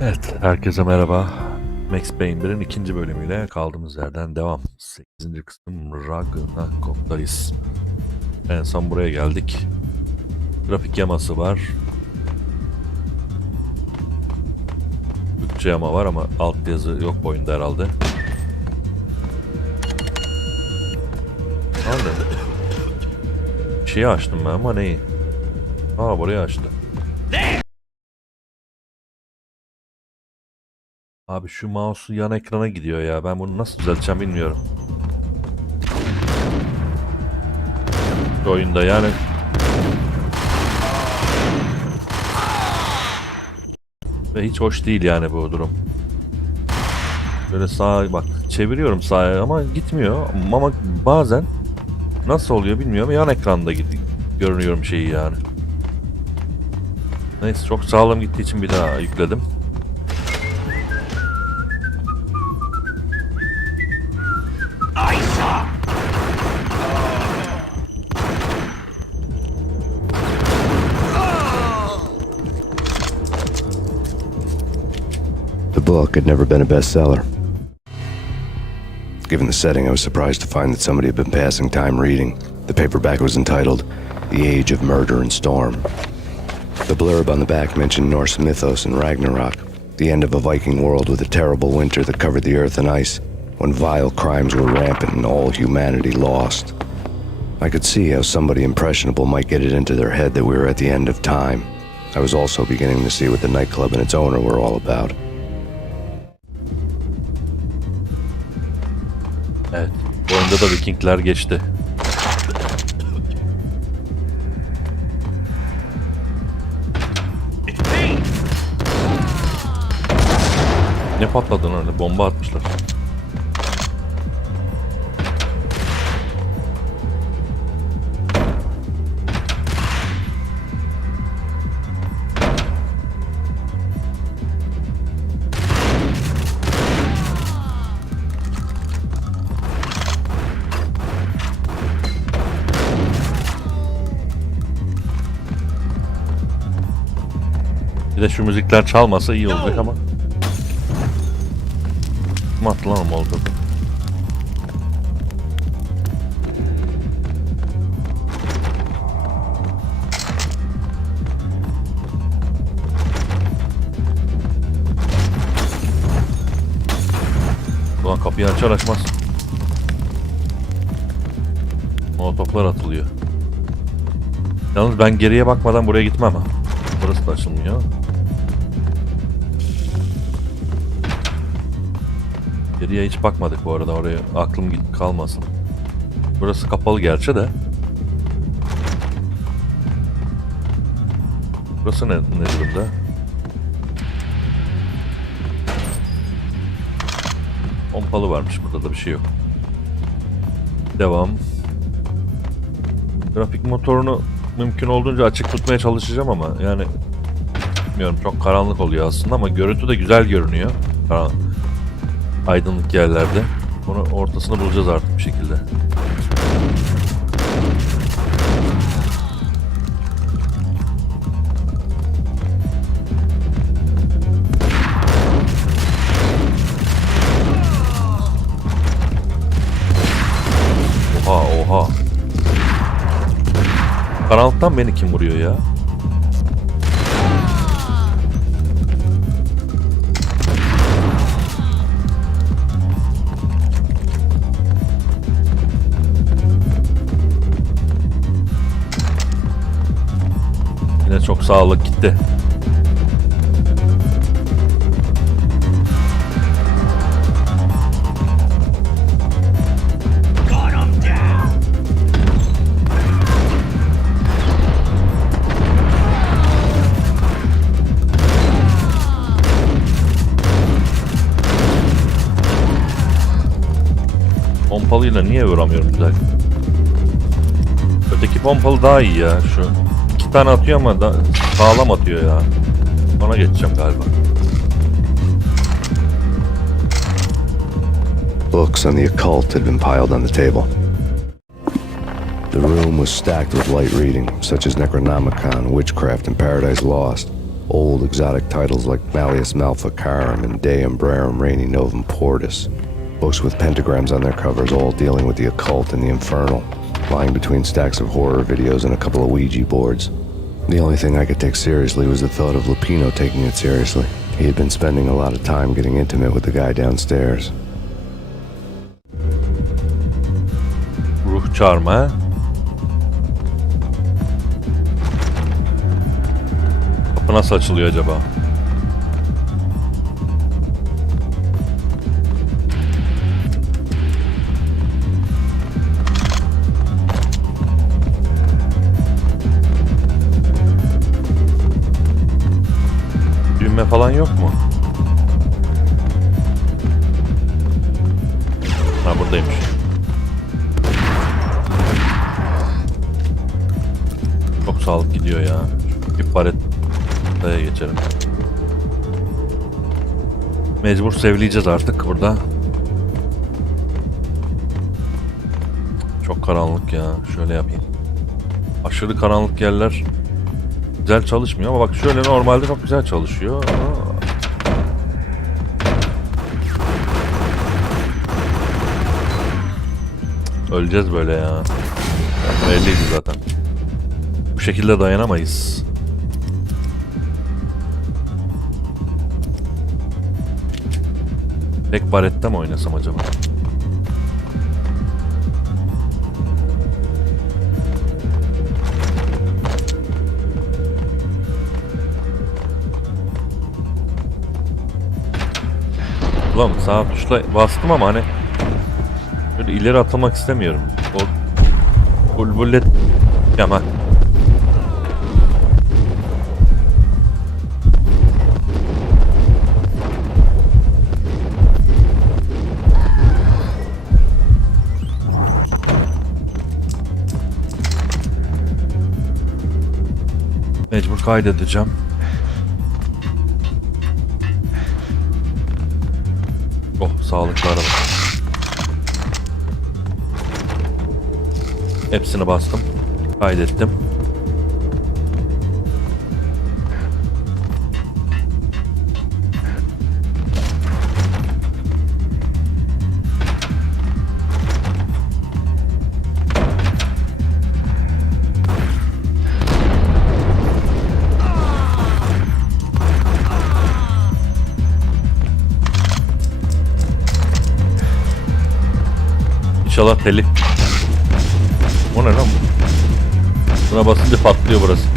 Evet, herkese merhaba. Max Payne 1'in ikinci bölümüyle kaldığımız yerden devam. 8. kısım Ragnarok'tayız. En son buraya geldik. Grafik yaması var. Türkçe yama var ama altyazı yok bu oyunda herhalde. Nerede? Şeyi açtım ben ama neyi? Aa, burayı açtı. Abi şu mouse'u yan ekrana gidiyor ya. Ben bunu nasıl düzelteceğim bilmiyorum. Şu oyunda yani. Ve hiç hoş değil yani bu durum. Böyle sağa bak, çeviriyorum sağa ama gitmiyor. Ama bazen nasıl oluyor bilmiyorum. Yan ekranda görünüyorum şeyi yani. Neyse, çok sağlam gittiği için bir daha yükledim. The book had never been a bestseller. Given the setting, I was surprised to find that somebody had been passing time reading. The paperback was entitled The Age of Murder and Storm. The blurb on the back mentioned Norse mythos and Ragnarok, the end of a Viking world with a terrible winter that covered the earth in ice, when vile crimes were rampant and all humanity lost. I could see how somebody impressionable might get it into their head that we were at the end of time. I was also beginning to see what the nightclub and its owner were all about. Evet, bu oyunda da Vikingler geçti. Ne patladı lan öyle? Bomba atmışlar. Bir de şu müzikler çalmasa iyi olacak ama. Kim attı lan o molotofu? Ulan kapıyı açar açmaz molotoflar atılıyor. Yalnız ben geriye bakmadan buraya gitmem ha. Burası da açılmıyor. Geriye hiç bakmadık bu arada, oraya aklım kalmasın. Burası kapalı gerçi de. Burası ne durumda? Pompalı varmış, burada da bir şey yok. Devam. Grafik motorunu mümkün olduğunca açık tutmaya çalışacağım ama yani bilmiyorum, çok karanlık oluyor aslında ama görüntü de güzel görünüyor. Aydınlık yerlerde. Bunu ortasını bulacağız artık bir şekilde. Oha. Karanlıktan beni kim vuruyor ya? Yine çok sağlık gitti. Pompalıyla niye vuramıyorum güzel? Öteki pompalı daha iyi ya şu. 2 tane atıyor ama da sağlam atıyor ya. Ona geçeceğim galiba. Books on the occult had been piled on the table. The room was stacked with light reading, such as Necronomicon, Witchcraft, and Paradise Lost. Old exotic titles like Malleus Maleficarum and De Umbrarum Reini Novum Portus. Books with pentagrams on their covers, all dealing with the occult and the infernal, lying between stacks of horror videos and a couple of Ouija boards. The only thing I could take seriously was the thought of Lupino taking it seriously. He had been spending a lot of time getting intimate with the guy downstairs. Ruh çağırma ha? Kapı nasıl açılıyor acaba? Düğme falan yok mu? Ha, buradaymış. Çok sağlık gidiyor ya. Bir paletaya geçelim. Mecbur sevleyeceğiz artık burada. Çok karanlık ya. Şöyle yapayım. Aşırı karanlık yerler güzel çalışmıyor ama bak şöyle normalde çok güzel çalışıyor. Öleceğiz böyle ya. Belliydi zaten. Bu şekilde dayanamayız. Tek barette mi oynasam acaba? Ulan sağ tuşla bastım ama hani böyle ileri atlamak istemiyorum. O bullet yama. Mecbur kaydedeceğim. Oh, sağlıklı araba. Hepsini bastım. Kaydettim. İnşallah telif. O ne lan? Buna basınca patlıyor burası.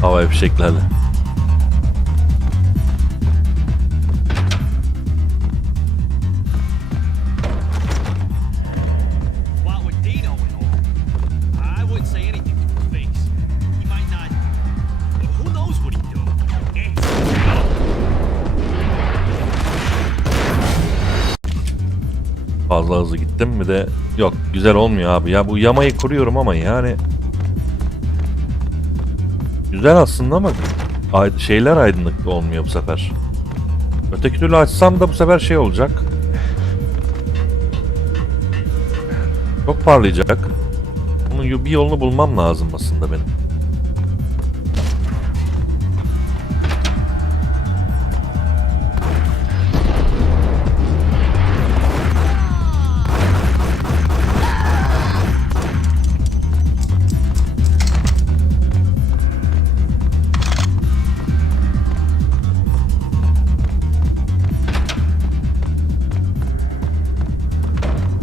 Havai fişeklerle. Fazla hızlı gittim mi de yok, güzel olmuyor abi ya, bu yamayı kuruyorum ama yani güzel aslında ama şeyler aydınlık olmuyor bu sefer. Öteki türlü açsam da bu sefer şey olacak, çok parlayacak. Bunun bir yolunu bulmam lazım aslında benim.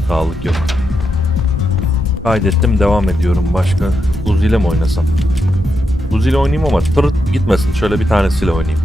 Sağlık yok. Kaydettim, devam ediyorum. Başka Uzi ile mi oynasam? Uzi ile oynayayım ama tırıt gitmesin. Şöyle bir tanesiyle oynayayım.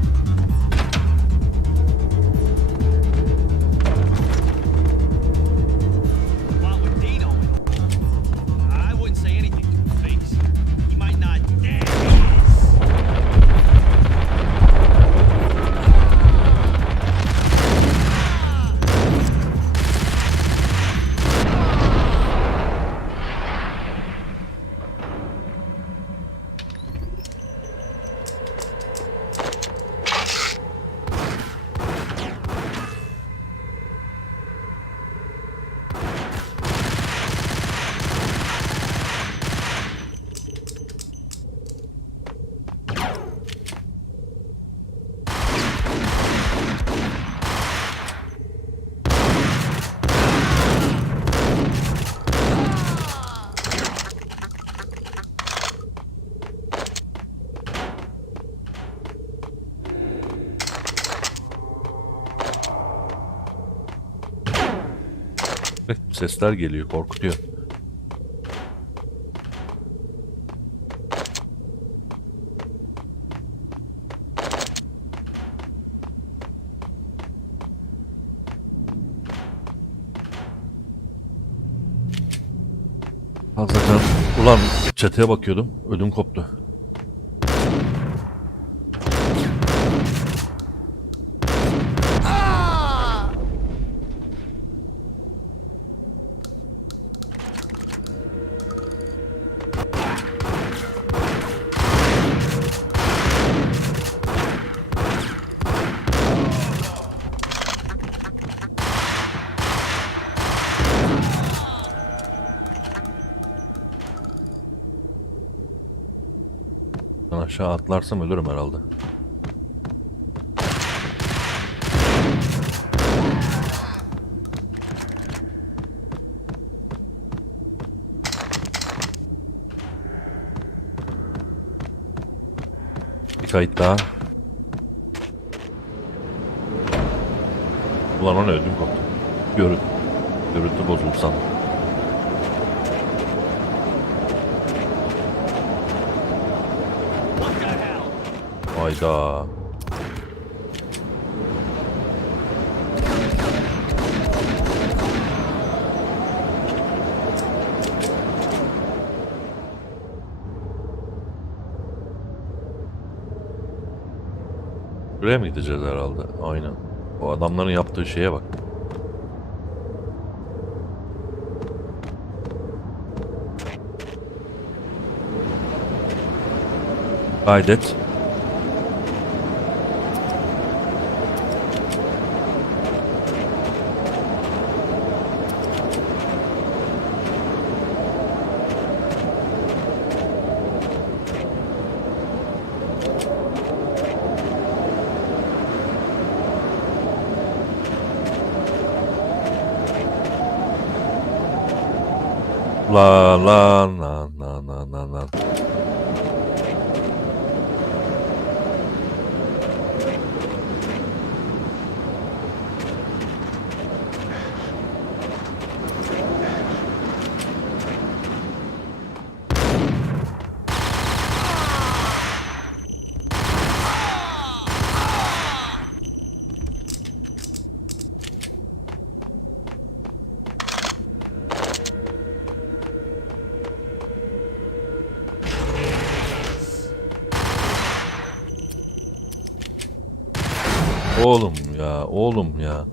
Sesler geliyor, korkutuyor. Hakikaten ulan çeteye bakıyordum, ödüm koptu. Ben aşağı atlarsam ölürüm herhalde. Bir kayıt daha. Ulan o ne, ödüm koptu. Görüntü bozuldu sandım. Hayda. Buraya mı gideceğiz herhalde? Aynen. O adamların yaptığı şeye bak. Kaydet. La la la la la la la. Oğlum ya.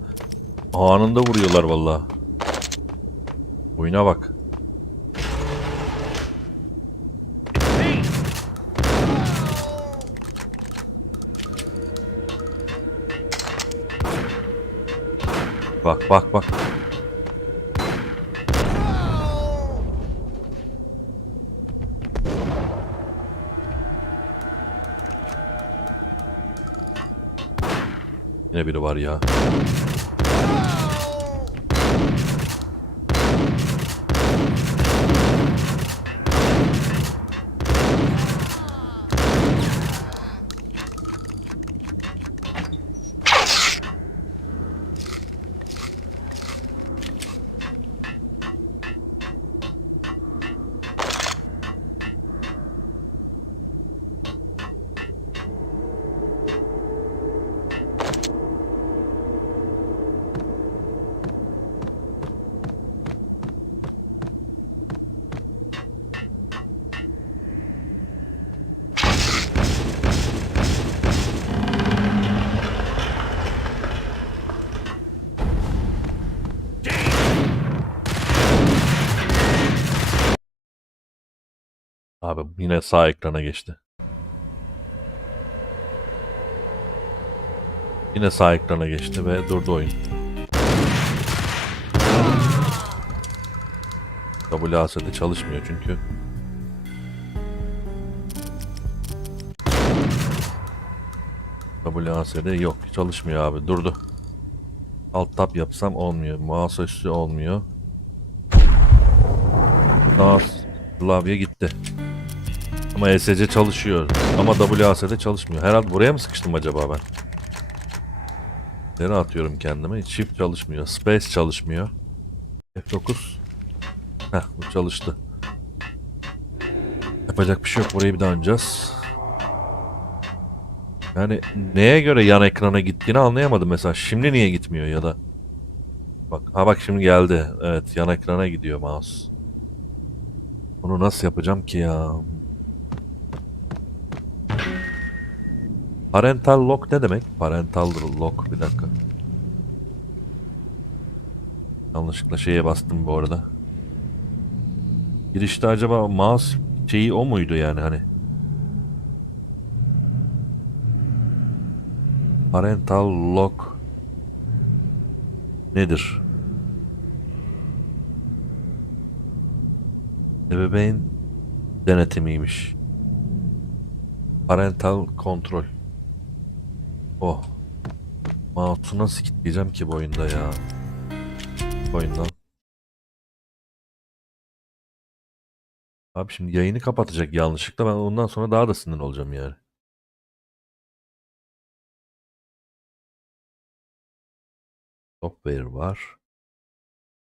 Anında vuruyorlar vallahi. Oyuna bak. Bak. Yine biri var ya. Abi yine sağ ekrana geçti. Yine sağ ekrana geçti ve durdu oyun. WASD çalışmıyor çünkü. WASD yok, çalışmıyor abi, durdu. Alt tab yapsam olmuyor. Mouse üstü olmuyor. Sağ klavye gitti. Ama ESC çalışıyor. Ama WASD çalışmıyor. Herhalde buraya mı sıkıştım acaba ben? Nereye atıyorum kendimi? Shift çalışmıyor. Space çalışmıyor. F9. Heh, bu çalıştı. Yapacak bir şey yok. Burayı bir daha oynayacağız. Yani neye göre yan ekrana gittiğini anlayamadım mesela. Şimdi niye gitmiyor ya da. Bak, ha bak şimdi geldi. Evet, yan ekrana gidiyor mouse. Bunu nasıl yapacağım ki ya? Parental lock ne demek? Parental lock, bir dakika. Yanlışlıkla şeye bastım bu arada. Girişte acaba mouse şeyi o muydu yani hani? Parental lock nedir? Ebeveyn denetimiymiş. Parental kontrol. Oh. Mouse'u nasıl kilitleyeceğim ki bu oyunda ya? Bu oyundan. Abi şimdi yayını kapatacak yanlışlıkla. Ben ondan sonra daha da sinir olacağım yani. Software var.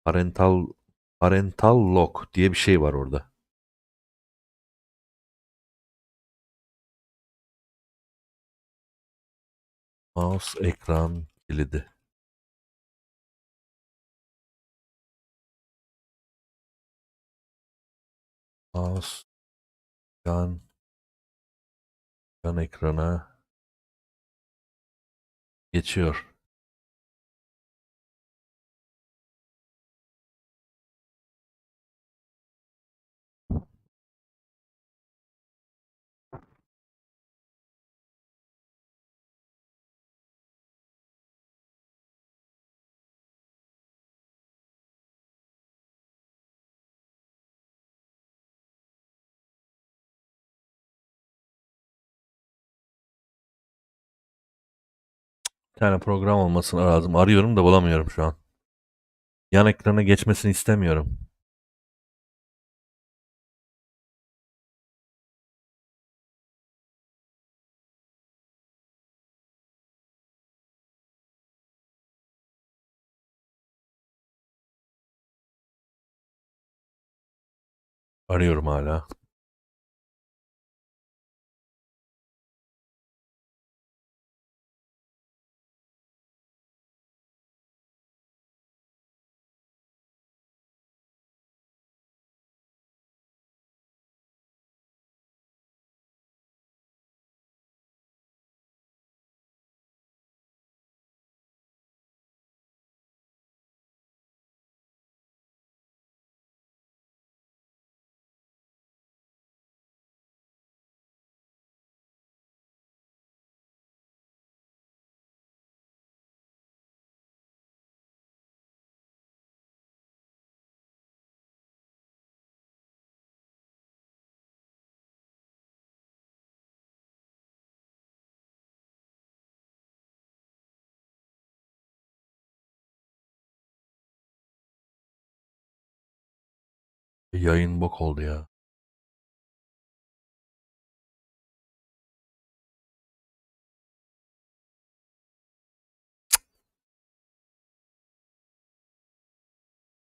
Parental Parental lock diye bir şey var orada. Mouse ekran kilidi. Mouse yan ekrana geçiyor. Bir tane program olmasını lazım. Arıyorum da bulamıyorum şu an. Yan ekrana geçmesini istemiyorum. Arıyorum hala. Yayın bok oldu ya.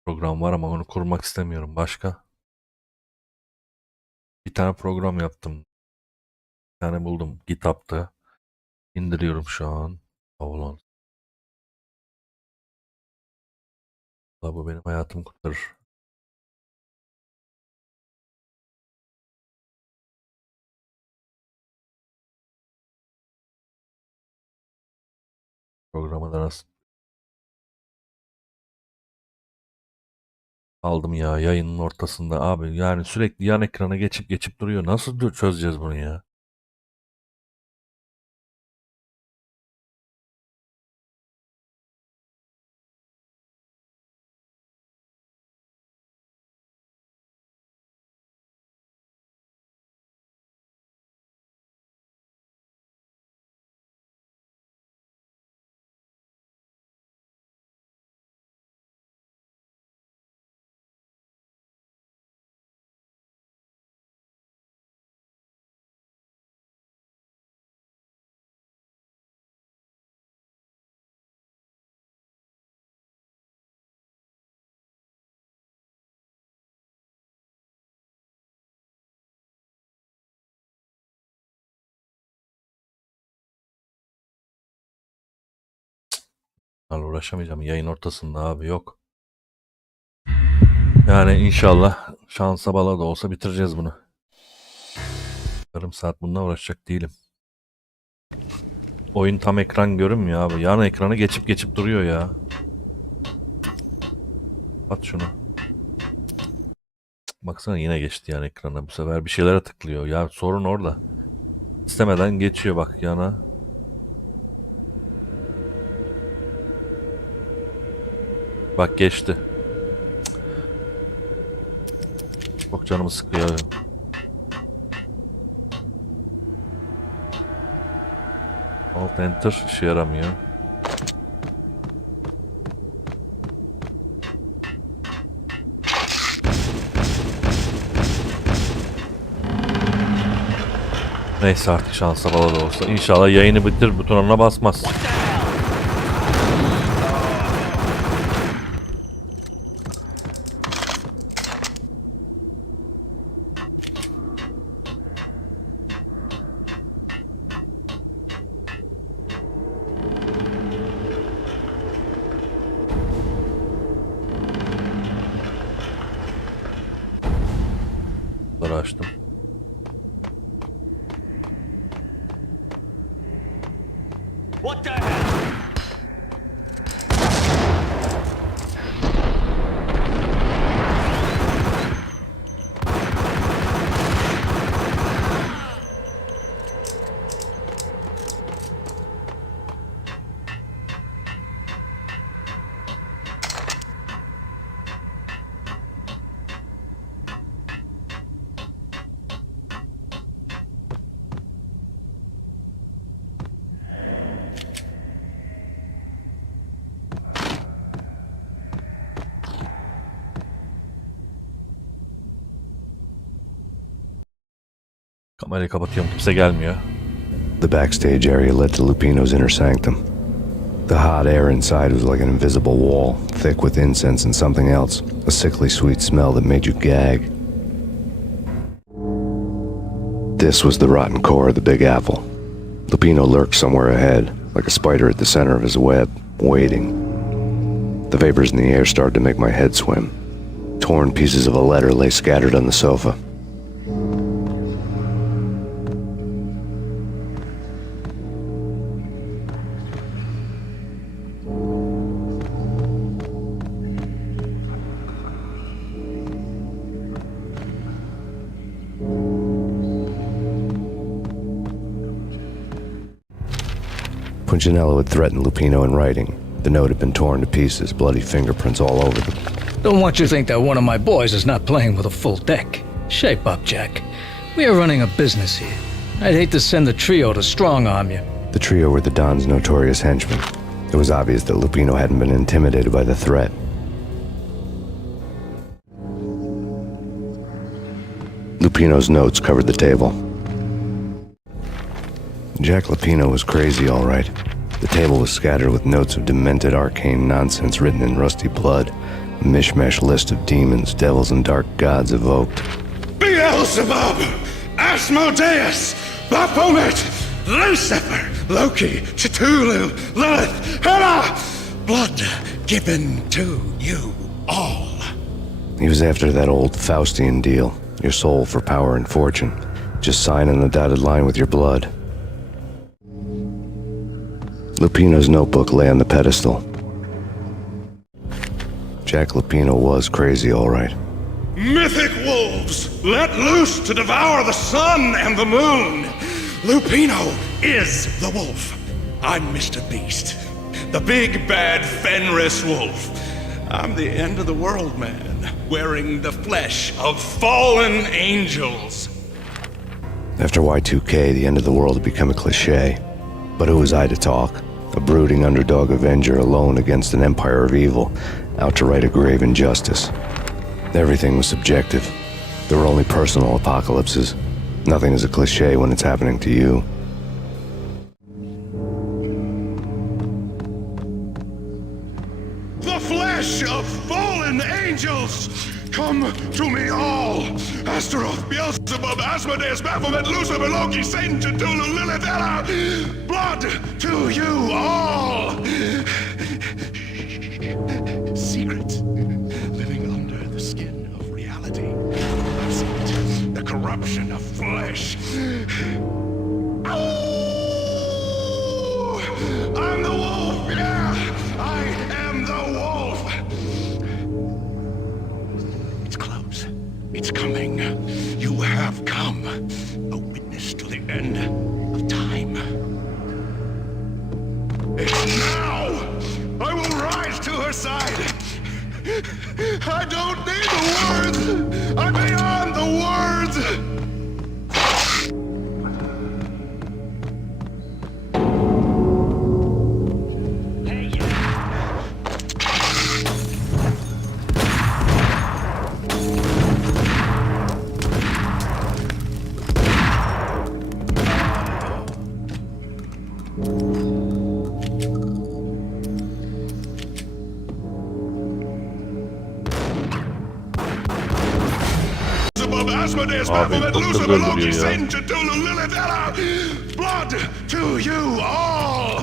Program var ama onu kurmak istemiyorum. Başka? Bir tane program yaptım. Bir tane buldum. GitHub'ta. İndiriyorum şu an. Avalon. Bu benim hayatımı kurtarır. Programı da nasıl aldım ya yayının ortasında abi. Yani sürekli yan ekrana geçip geçip duruyor. Nasıl çözeceğiz bunu ya? Uğraşamayacağım yayın ortasında abi, yok. Yani inşallah şansa bala da olsa bitireceğiz bunu. Yarım saat bununla uğraşacak değilim. Oyun tam ekran görünmüyor abi. Yan ekranı geçip duruyor ya. At şunu. Baksana yine geçti yan ekrana. Bu sefer bir şeylere tıklıyor. Ya sorun orada. İstemeden geçiyor bak yana. Bak geçti. Çok canımı sıkıyor. Alt enter işe yaramıyor. Neyse artık şansa bala da olsa. İnşallah yayını bitir butonuna basmaz. Bunları açtım. What the hell? Kamerayı kapatıyorum, kimse gelmiyor. The backstage area led to Lupino's inner sanctum. The hot air inside was like an invisible wall, thick with incense and something else, a sickly sweet smell that made you gag. This was the rotten core of the Big Apple. Lupino lurked somewhere ahead, like a spider at the center of his web, waiting. The vapors in the air started to make my head swim. Torn pieces of a letter lay scattered on the sofa. Punchinello had threatened Lupino in writing. The note had been torn to pieces, bloody fingerprints all over them. Don't want you to think that one of my boys is not playing with a full deck. Shape up, Jack. We are running a business here. I'd hate to send the trio to strong-arm you. The trio were the Don's notorious henchmen. It was obvious that Lupino hadn't been intimidated by the threat. Lupino's notes covered the table. Jack Lupino was crazy, all right. The table was scattered with notes of demented arcane nonsense written in rusty blood, a mishmash list of demons, devils, and dark gods evoked. Beelzebub, Asmodeus, Baphomet, Lucifer, Loki, Cthulhu, Lilith, Hela, blood given to you all. He was after that old Faustian deal, your soul for power and fortune. Just sign on the dotted line with your blood. Lupino's notebook lay on the pedestal. Jack Lupino was crazy, all right. Mythic wolves, let loose to devour the sun and the moon. Lupino is the wolf. I'm Mr. Beast, the big bad Fenris wolf. I'm the end of the world man, wearing the flesh of fallen angels. After Y2K, the end of the world had become a cliche. But who was I to talk? A brooding underdog avenger alone against an empire of evil, out to right a grave injustice. Everything was subjective. There were only personal apocalypses. Nothing is a cliche when it's happening to you. The flesh of fallen angels! Come to me all! Astaroth, Beelzebub, Asmodeus, Baphomet, Lucifer, Loki, Satan, Cthulhu, Lilith, Hela! Blood to you all! corruption of flesh. Oh, I'm the wolf, yeah, I am the wolf. It's close. It's coming. You have come. A witness to the end of time. It's now. I will rise to her side. I don't need the words. I'm beyond the words. Abi çok hızlı öldürüyor ya. Blood to you all.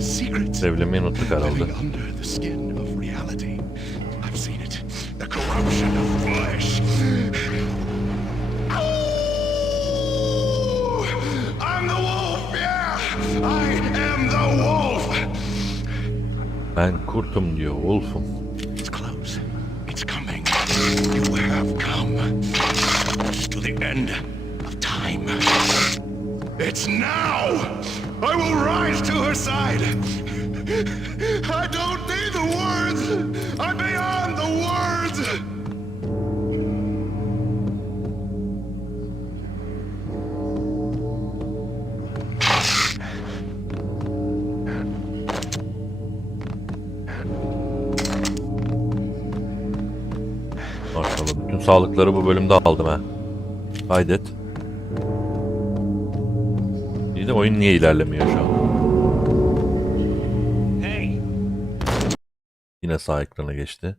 Secrets Devlemeyi unuttuk herhalde. living under the skin of reality. I've seen it. The corruption of flesh. Oh, I'm the wolf, yeah. I am the wolf. Ben kurtum diyor, wolf'um. It's close. It's coming. You have come to the end of time. It's now. I will rise to her side. I don't need the words. I'm beyond the words. Maşallah bütün sağlıkları bu bölümde aldım ha. Kaydet. İyi de oyun niye ilerlemiyor şu an? Hey, Yine sağ ekrana geçti.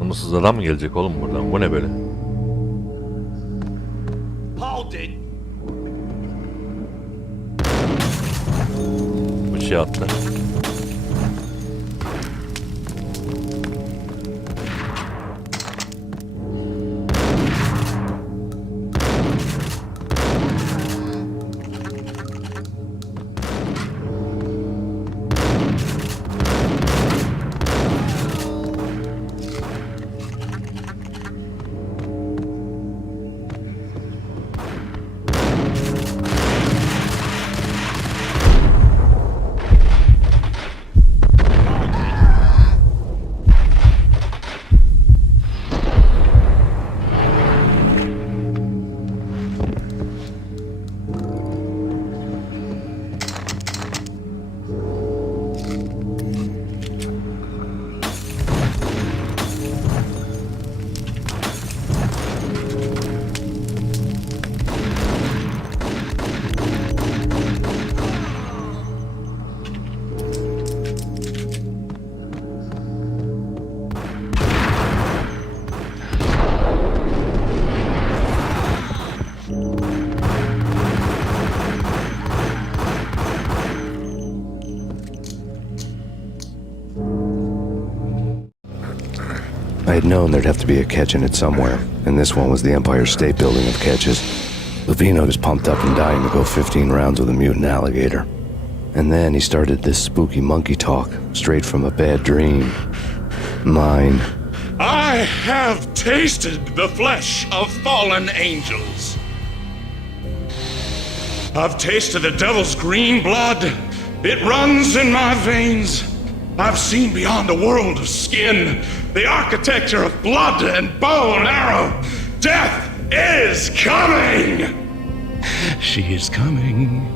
Mısız adam mı gelecek oğlum buradan? Bu ne böyle? hold it. Bu şey attı. I had known there'd have to be a catch in it somewhere, and this one was the Empire State Building of catches. Lupino was pumped up and dying to go 15 rounds with a mutant alligator. And then he started this spooky monkey talk, straight from a bad dream. Mine. I have tasted the flesh of fallen angels. I've tasted the devil's green blood. It runs in my veins. I've seen beyond the world of skin, the architecture of blood and bow and arrow. Death is coming! She is coming,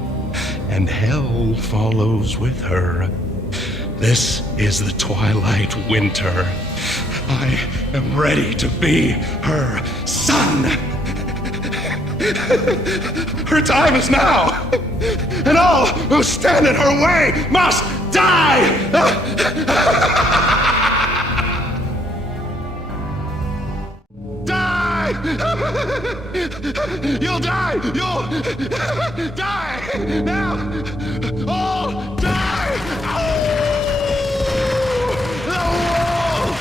and hell follows with her. This is the twilight winter. I am ready to be her son. Her time is now, and all who stand in her way must die! Die! You'll die! You'll die! Now! All die! The wolf!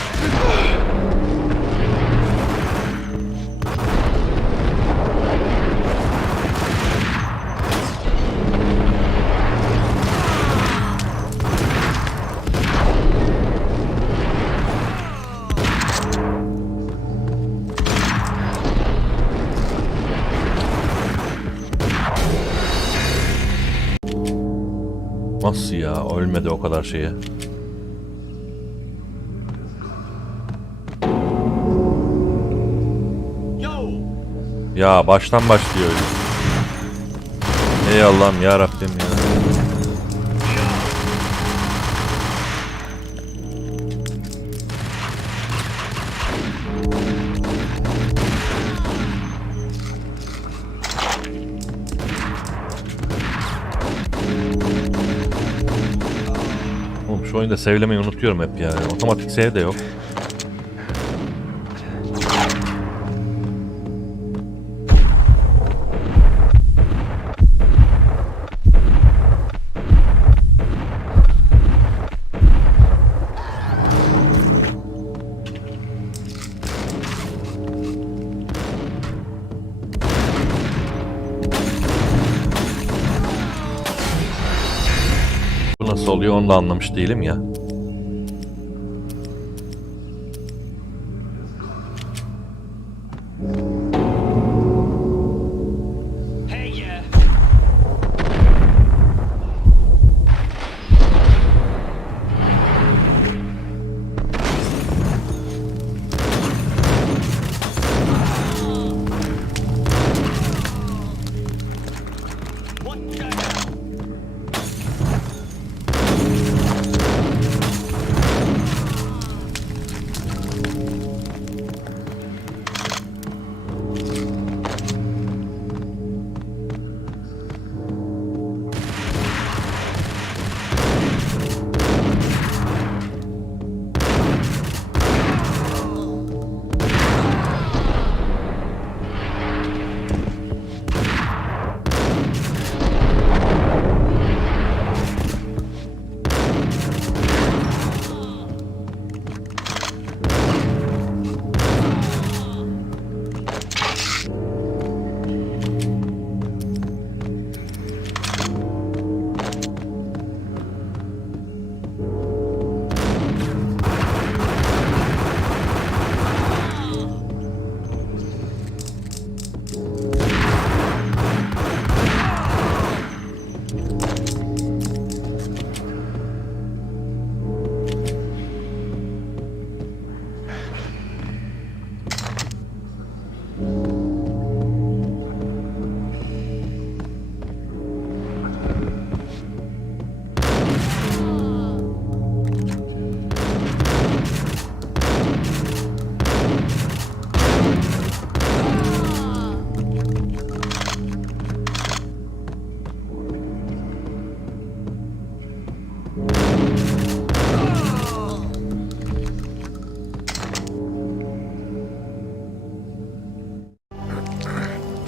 Nasıl ya? Ölmedi o kadar şeye. Yo! Ya baştan başlıyor. Ey Allah'ım ya Rabbim ya. Oğlum şu oyunda sevlemeyi unutuyorum hep ya. Otomatik save de yok. Bu nasıl oluyor onu da anlamış değilim ya. Hey, yeah! What the hell?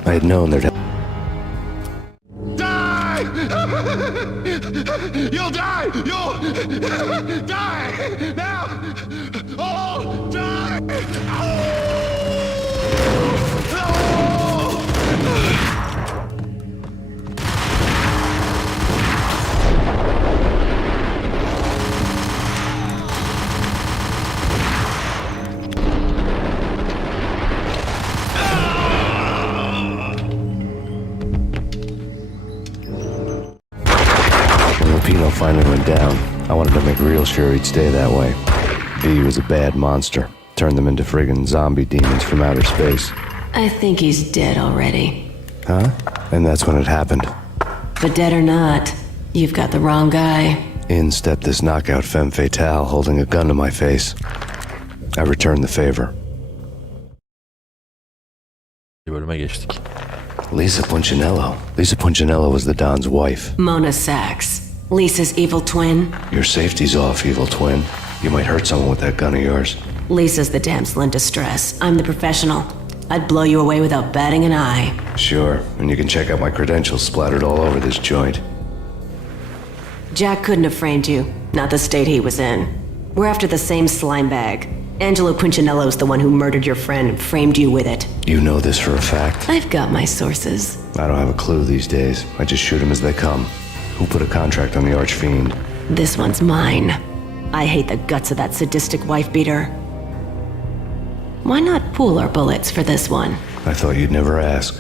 I had known there'd Die! You'll die! You'll die! Now! All die! Lupino finally went down, I wanted to make real sure he'd stay that way. V was a bad monster. Turned them into friggin' zombie demons from outer space. I think he's dead already. Huh? And that's when it happened. But dead or not, you've got the wrong guy. In stepped this knockout femme fatale holding a gun to my face. I returned the favor. Bir bölüme geçtik. Lisa Punchinello. Lisa Punchinello was the Don's wife. Mona Sachs, Lisa's evil twin. Your safety's off, evil twin. You might hurt someone with that gun of yours. Lisa's the damsel in distress. I'm the professional. I'd blow you away without batting an eye. Sure, and you can check out my credentials splattered all over this joint. Jack couldn't have framed you, not the state he was in. We're after the same slime bag. Angelo Punchinello's the one who murdered your friend and framed you with it. You know this for a fact? I've got my sources. I don't have a clue these days. I just shoot them as they come. Who put a contract on the Archfiend? This one's mine. I hate the guts of that sadistic wife-beater. Why not pool our bullets for this one? I thought you'd never ask.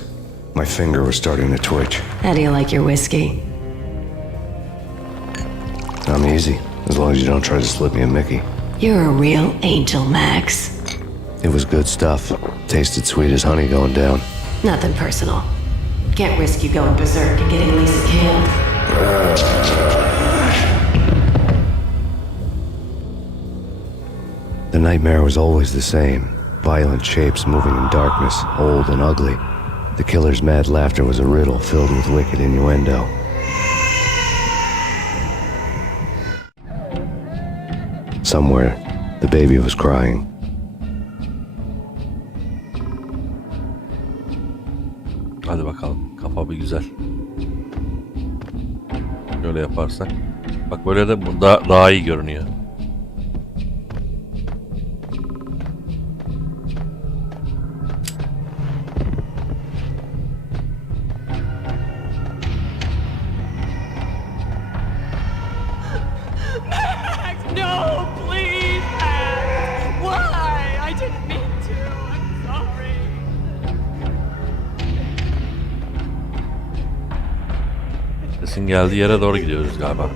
My finger was starting to twitch. How do you like your whiskey? I'm easy, as long as you don't try to slip me a Mickey. You're a real angel, Max. It was good stuff. Tasted sweet as honey going down. Nothing personal. Can't risk you going berserk and getting Lisa killed. The nightmare was always the same. Violent shapes moving in darkness, old and ugly. The killer's mad laughter was a riddle filled with wicked innuendo. Somewhere, the baby was crying. Hadi bakalım. Kafa bir güzel. Şöyle yaparsak. Bak böyle de daha iyi görünüyor. No, please, Max. Why? I didn't mean to. I'm sorry. Sesin geldiği yere doğru gidiyoruz galiba.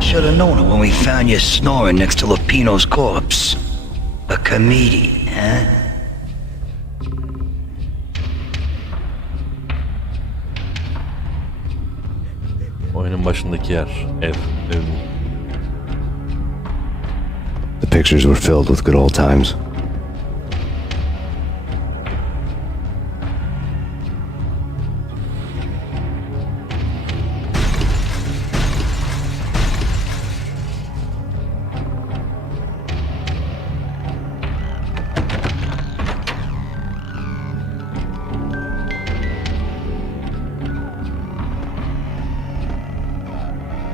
Should have known it when we found you snoring next to Lupino's corpse. A comedian, huh? Oyunun başındaki yer. Ev. The pictures were filled with good old times.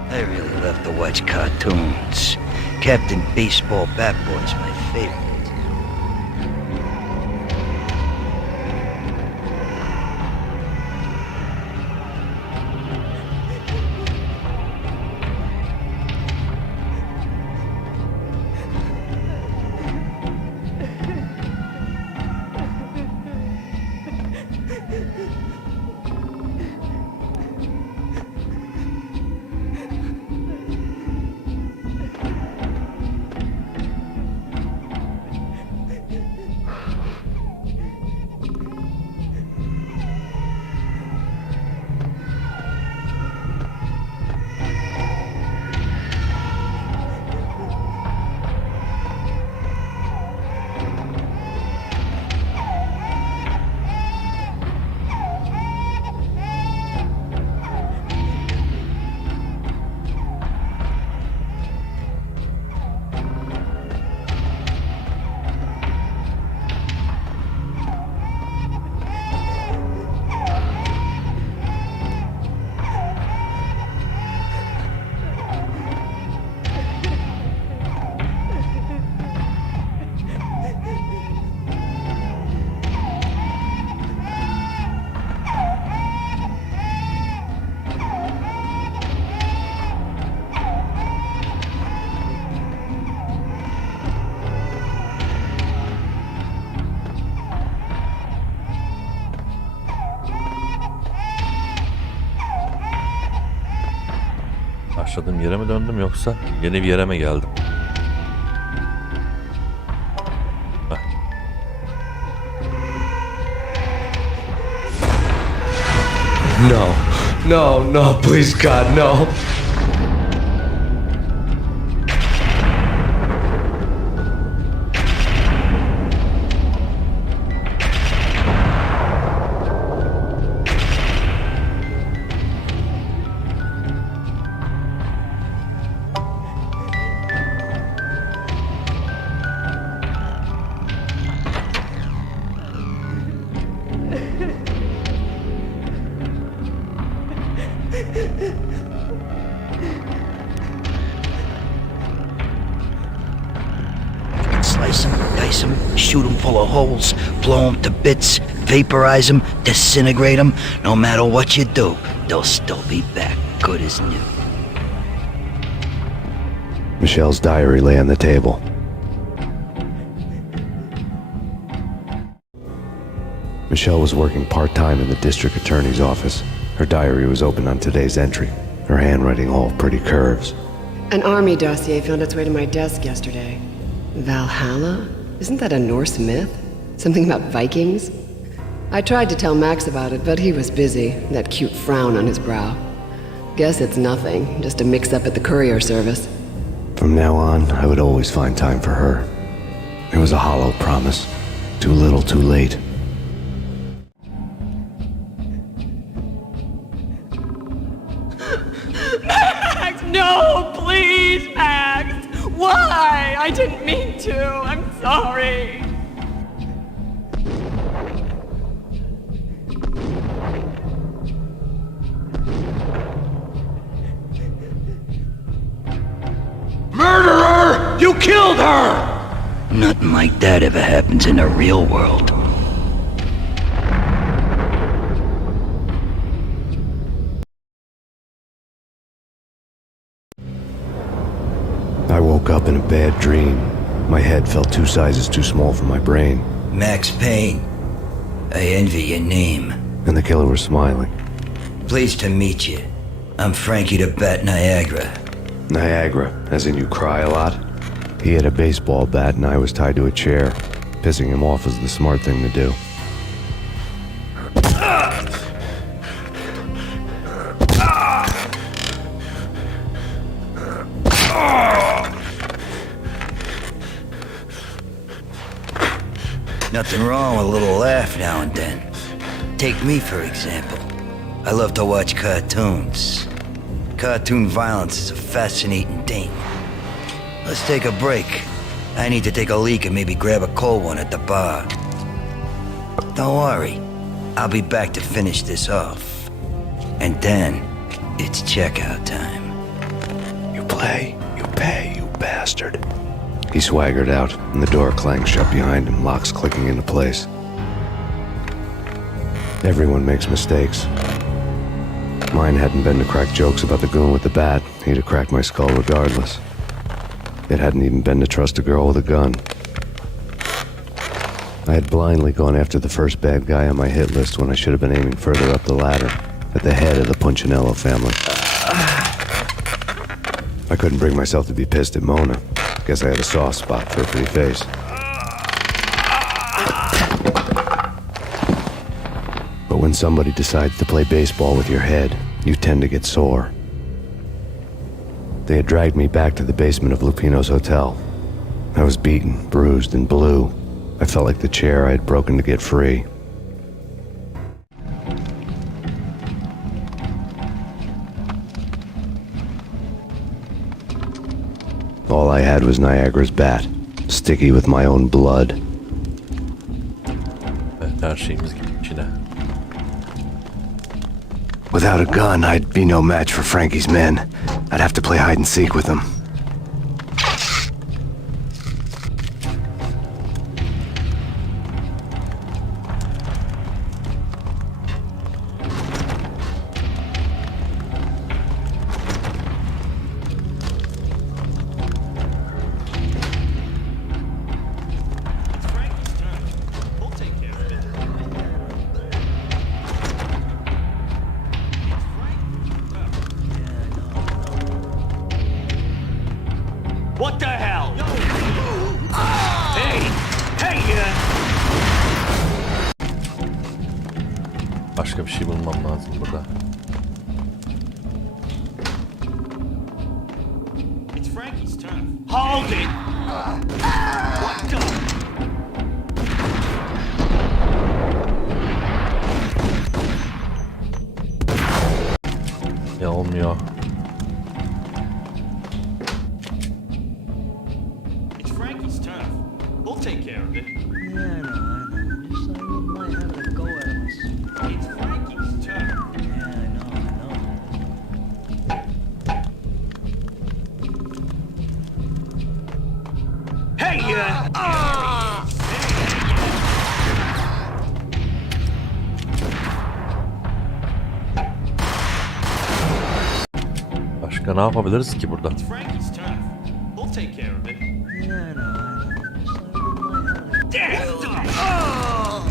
I really love to watch cartoons. Captain Baseball Bat Boy's my favorite. başladığım yere mi döndüm yoksa yeni bir yere mi geldim? Heh. No. No, no, please, God, no. Slice them, dice them, shoot them full of holes, blow them to bits, vaporize them, disintegrate them. No matter what you do, they'll still be back, good as new. Michelle's diary lay on the table. Michelle was working part-time in the district attorney's office. Her diary was open on today's entry, her handwriting all pretty curves. An army dossier found its way to my desk yesterday. Valhalla? Isn't that a Norse myth? Something about Vikings? I tried to tell Max about it, but he was busy, that cute frown on his brow. Guess it's nothing, just a mix-up at the courier service. From now on, I would always find time for her. It was a hollow promise. Too little, too late. Max, no, please, Max. Why? I didn't mean to. I'm sorry. Murderer! You killed her! Nothing like that ever happens in the real world. I woke up in a bad dream. My head felt 2 sizes too small for my brain, Max Payne. I envy your name. and the killer was smiling. Pleased to meet you. I'm Frankie the Bat Niagara. Niagara, as in you cry a lot? He had a baseball bat and I was tied to a chair. Pissing him off was the smart thing to do. Nothing wrong with a little laugh now and then. Take me, for example. I love to watch cartoons. Cartoon violence is a fascinating thing. Let's take a break. I need to take a leak and maybe grab a cold one at the bar. Don't worry. I'll be back to finish this off. And then, it's checkout time. You play, you pay, you bastard. He swaggered out, and the door clanged shut behind him, locks clicking into place. Everyone makes mistakes. Mine hadn't been to crack jokes about the goon with the bat. He'd have cracked my skull regardless. It hadn't even been to trust a girl with a gun. I had blindly gone after the first bad guy on my hit list when I should have been aiming further up the ladder, at the head of the Punchinello family. I couldn't bring myself to be pissed at Mona. Guess I had a soft spot for a pretty face. But when somebody decides to play baseball with your head, you tend to get sore. They had dragged me back to the basement of Lupino's hotel. I was beaten, bruised, and blue. I felt like the chair I had broken to get free. All I had was Niagara's bat, sticky with my own blood. Evet, her şeyimiz gitti içine. Without a gun, I'd be no match for Frankie's men. I'd have to play hide and seek with them. Başka bir şey bulmam lazım burada. It's Frankie's turn. Hold it! What the? Ya olmuyor. It's Frankie's turn. We'll take care of it. Yeah, I know. Just I wouldn't mind having a go at us. It's Frankie's turn. Yeah, I know. Hey, Başka ne yapabiliriz ki burada? It's Frankie's turn. We'll take care of it. Yeah, I know. Just I wouldn't mind having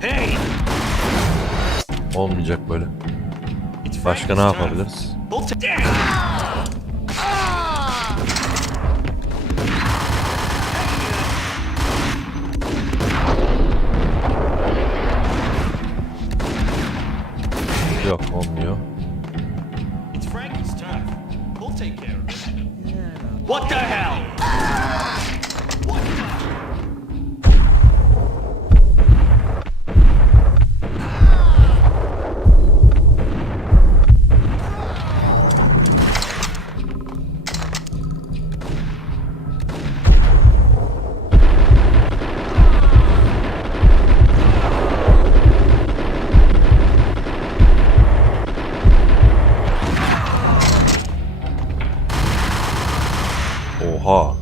Hey! Olmayacak böyle. It's Başka ne Frankie's turn. yapabiliriz? We'll take. Yok, olmuyor. It's Frankie's turn. We'll take care of it. What the hell? What the? Oha.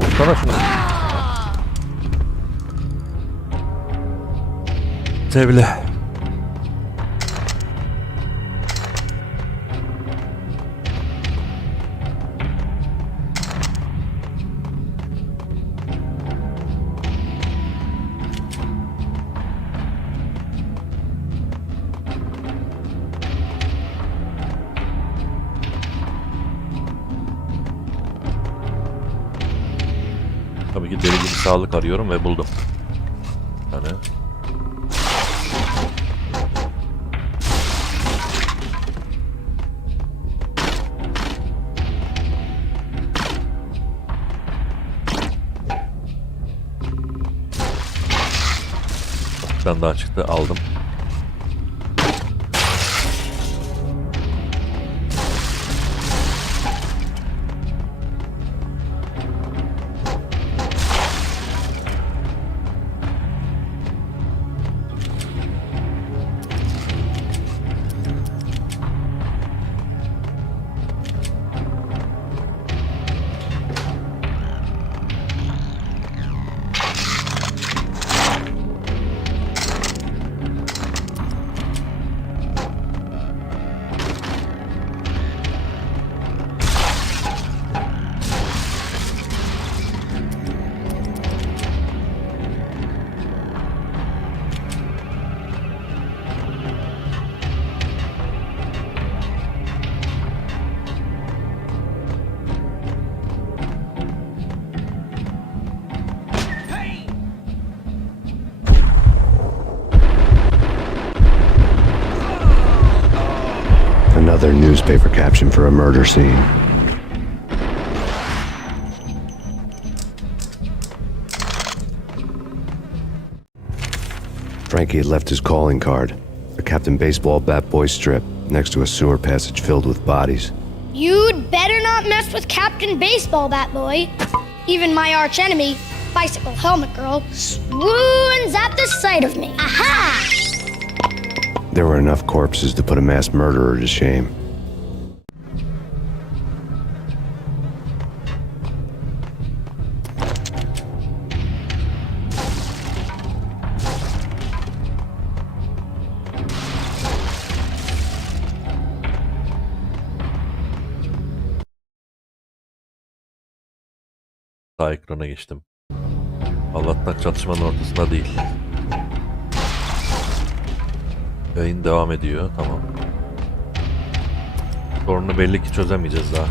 Vursana şunu. Tevle. Tabii ki deli gibi sağlık arıyorum ve buldum. Yani bir tane daha çıktı, aldım. Another newspaper caption for a murder scene. Frankie had left his calling card, a Captain Baseball bat boy strip, next to a sewer passage filled with bodies. You'd better not mess with Captain Baseball Bat Boy. Even my arch enemy, Bicycle Helmet Girl, swoons at the sight of me. Aha! There were enough corpses to put a mass murderer to shame. Sağ ekrana geçtim. Allah'tan çatışmanın ortasında değil. Yayın devam ediyor. Tamam. Sorunu belli ki çözemeyeceğiz daha.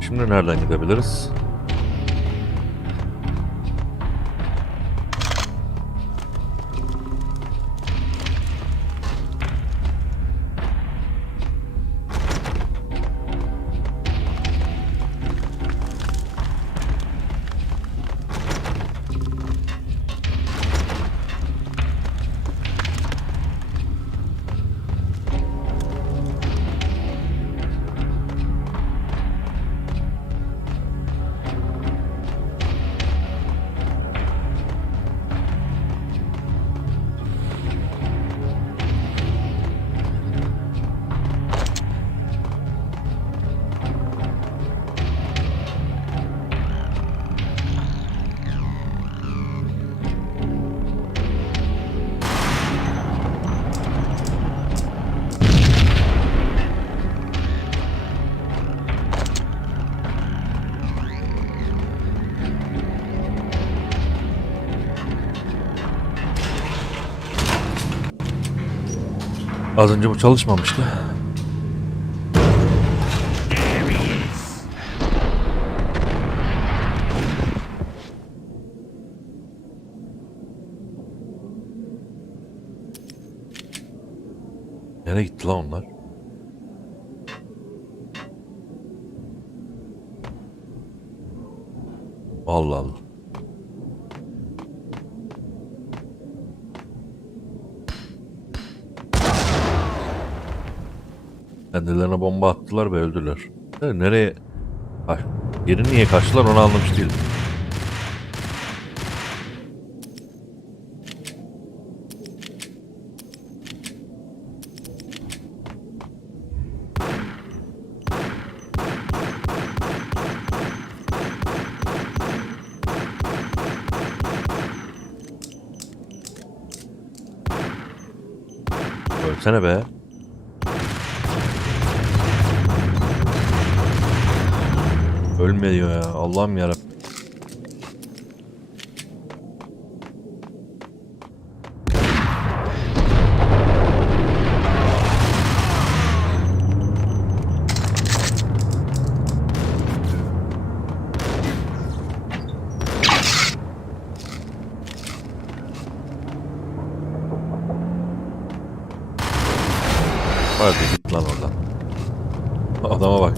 Şimdi nereden gidebiliriz? Az önce bu çalışmamıştı. Nereye gitti lan onlar? Allah Allah. Kendilerine bomba attılar ve öldüler. Nereye? Geri niye kaçtılar onu anlamış değilim. Ölsene be. Ölme diyor ya. Allah'ım yarabbim. Hadi git lan oradan. Adama bak.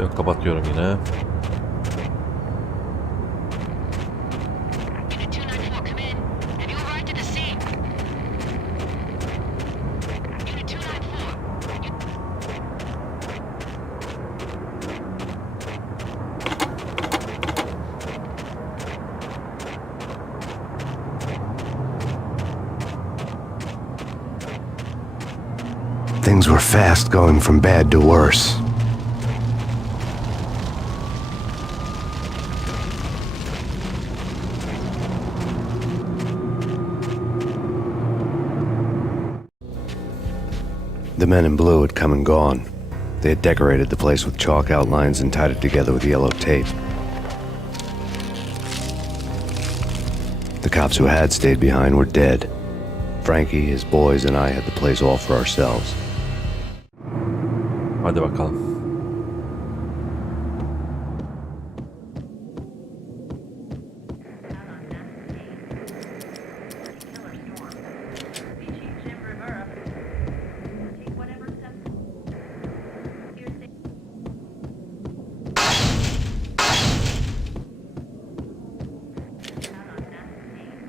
Yok, kapatıyorum yine. Things were fast going from bad to worse. The men in blue had come and gone. They had decorated the place with chalk outlines and tied it together with yellow tape. The cops who had stayed behind were dead. Frankie, his boys, and I had the place all for ourselves. Hadi bakalım.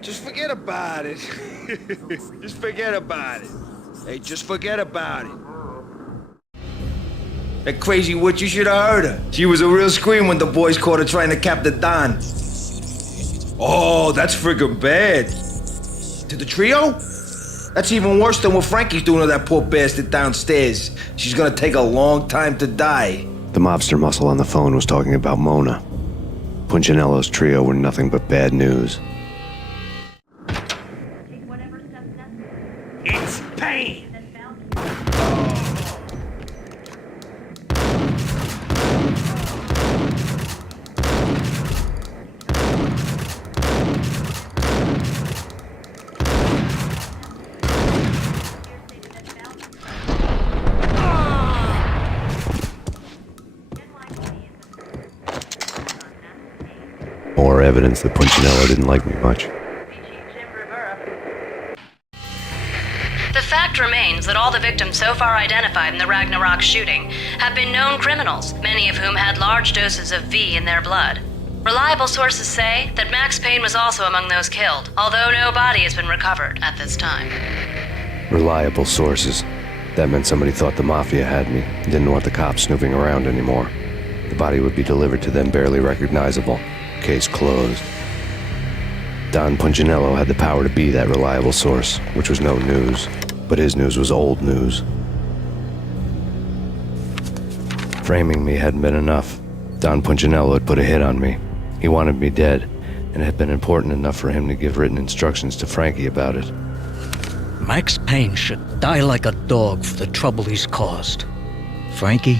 Just forget about it. Just forget about it. Hey, just forget about it. That crazy witch, you should have heard her. She was a real scream when the boys caught her trying to cap the Don. Oh, that's friggin' bad. To the trio? That's even worse than what Frankie's doing to that poor bastard downstairs. She's gonna take a long time to die. The mobster muscle on the phone was talking about Mona. Punchinello's trio were nothing but bad news. It's Payne! More evidence that Punchinello didn't like me much. The fact remains that all the victims so far identified in the Ragnarok shooting have been known criminals, many of whom had large doses of V in their blood. Reliable sources say that Max Payne was also among those killed, although no body has been recovered at this time. Reliable sources. That meant somebody thought the Mafia had me, didn't want the cops snooping around anymore. The body would be delivered to them barely recognizable. Case closed. Don Punchinello had the power to be that reliable source, which was no news. But his news was old news. Framing me hadn't been enough. Don Punchinello had put a hit on me. He wanted me dead, and it had been important enough for him to give written instructions to Frankie about it. Max Payne should die like a dog for the trouble he's caused. Frankie,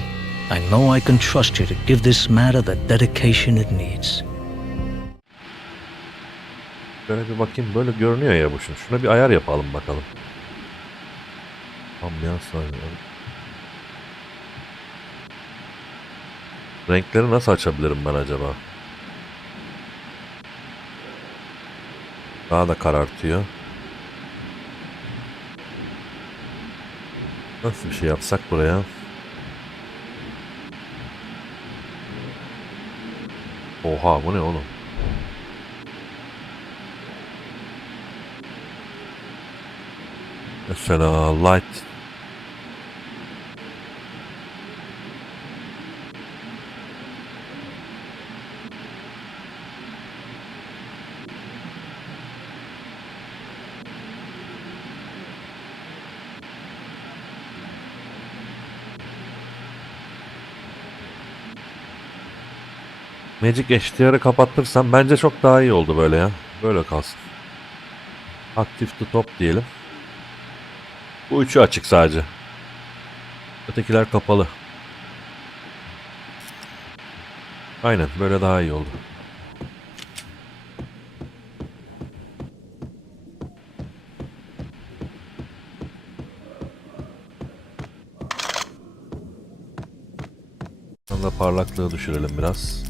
I know I can trust you to give this matter the dedication it needs. Böyle bir bakayım, böyle görünüyor ya bu şimdi. Şuna bir ayar yapalım bakalım. Ambiyans var. Renkleri nasıl açabilirim ben acaba? Daha da karartıyor. Nasıl bir şey yapsak buraya? Oha, bu ne oğlum? Mesela light. Magic HDR'ı kapattırsam bence çok daha iyi oldu böyle ya. Böyle kalsın. Active to top diyelim. Bu üçü açık sadece. Ötekiler kapalı. Aynen, böyle daha iyi oldu. Sonra parlaklığı düşürelim biraz.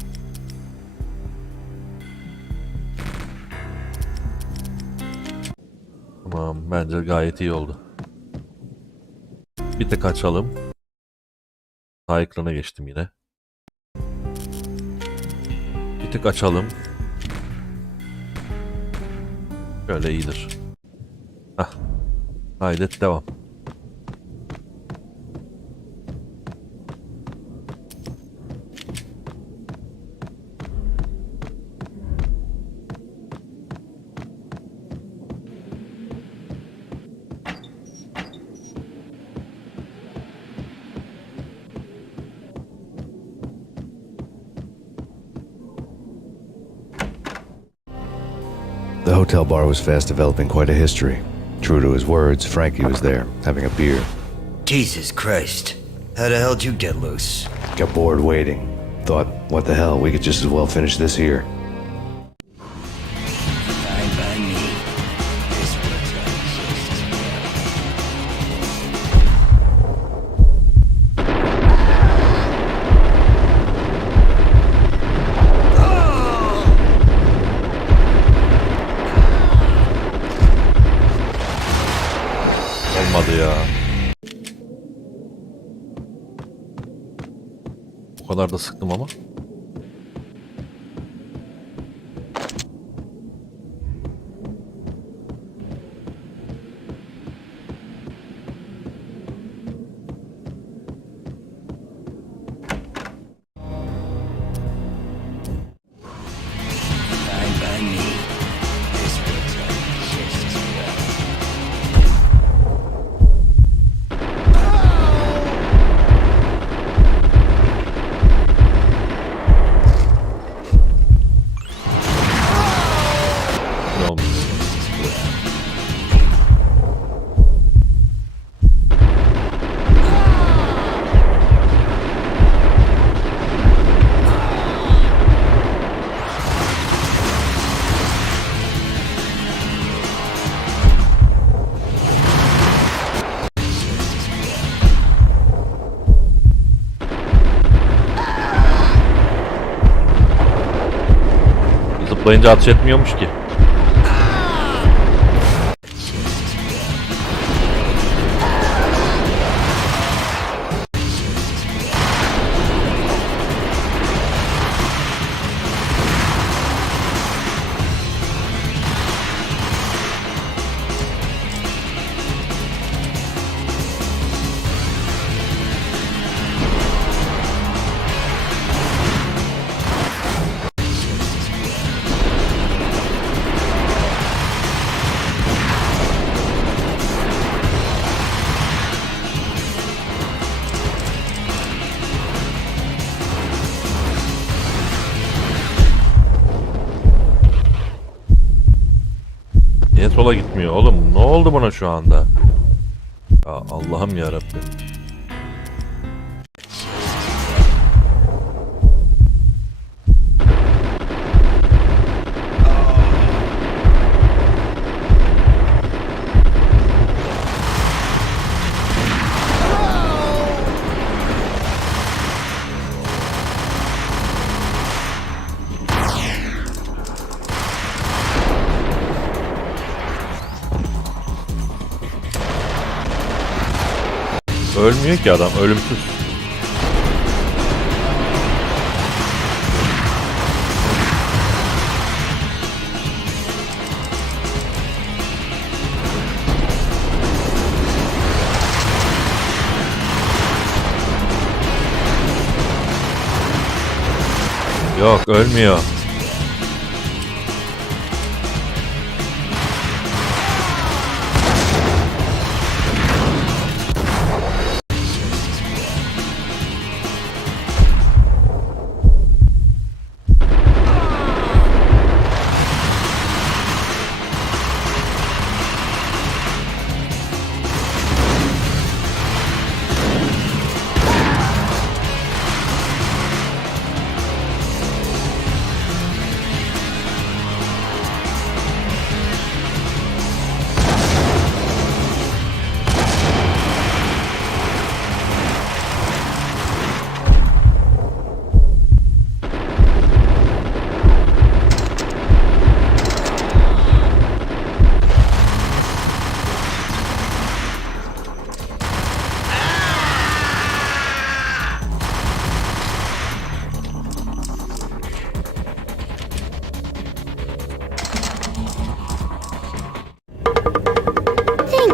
Tamam, bence gayet iyi oldu. Bir tek açalım. Sağ ekrana geçtim yine. Bir tek açalım. Şöyle iyidir. Hah. Kaydet devam. The hotel bar was fast developing quite a history. True to his words, Frankie was there, having a beer. Jesus Christ. How the hell did you get loose? Got bored waiting. Thought, what the hell, we could just as well finish this here. Fine by me. This works out just as well. kadar da sıktım ama. Fine by me. This works out just as well. Ne oldu? Zıplayınca ateş etmiyormuş ki. Niye sola gitmiyor oğlum? Ne oldu buna şu anda? Ya Allah'ım yarabbim. Ölmüyor ki adam, ölümsüz. Yok, ölmüyor.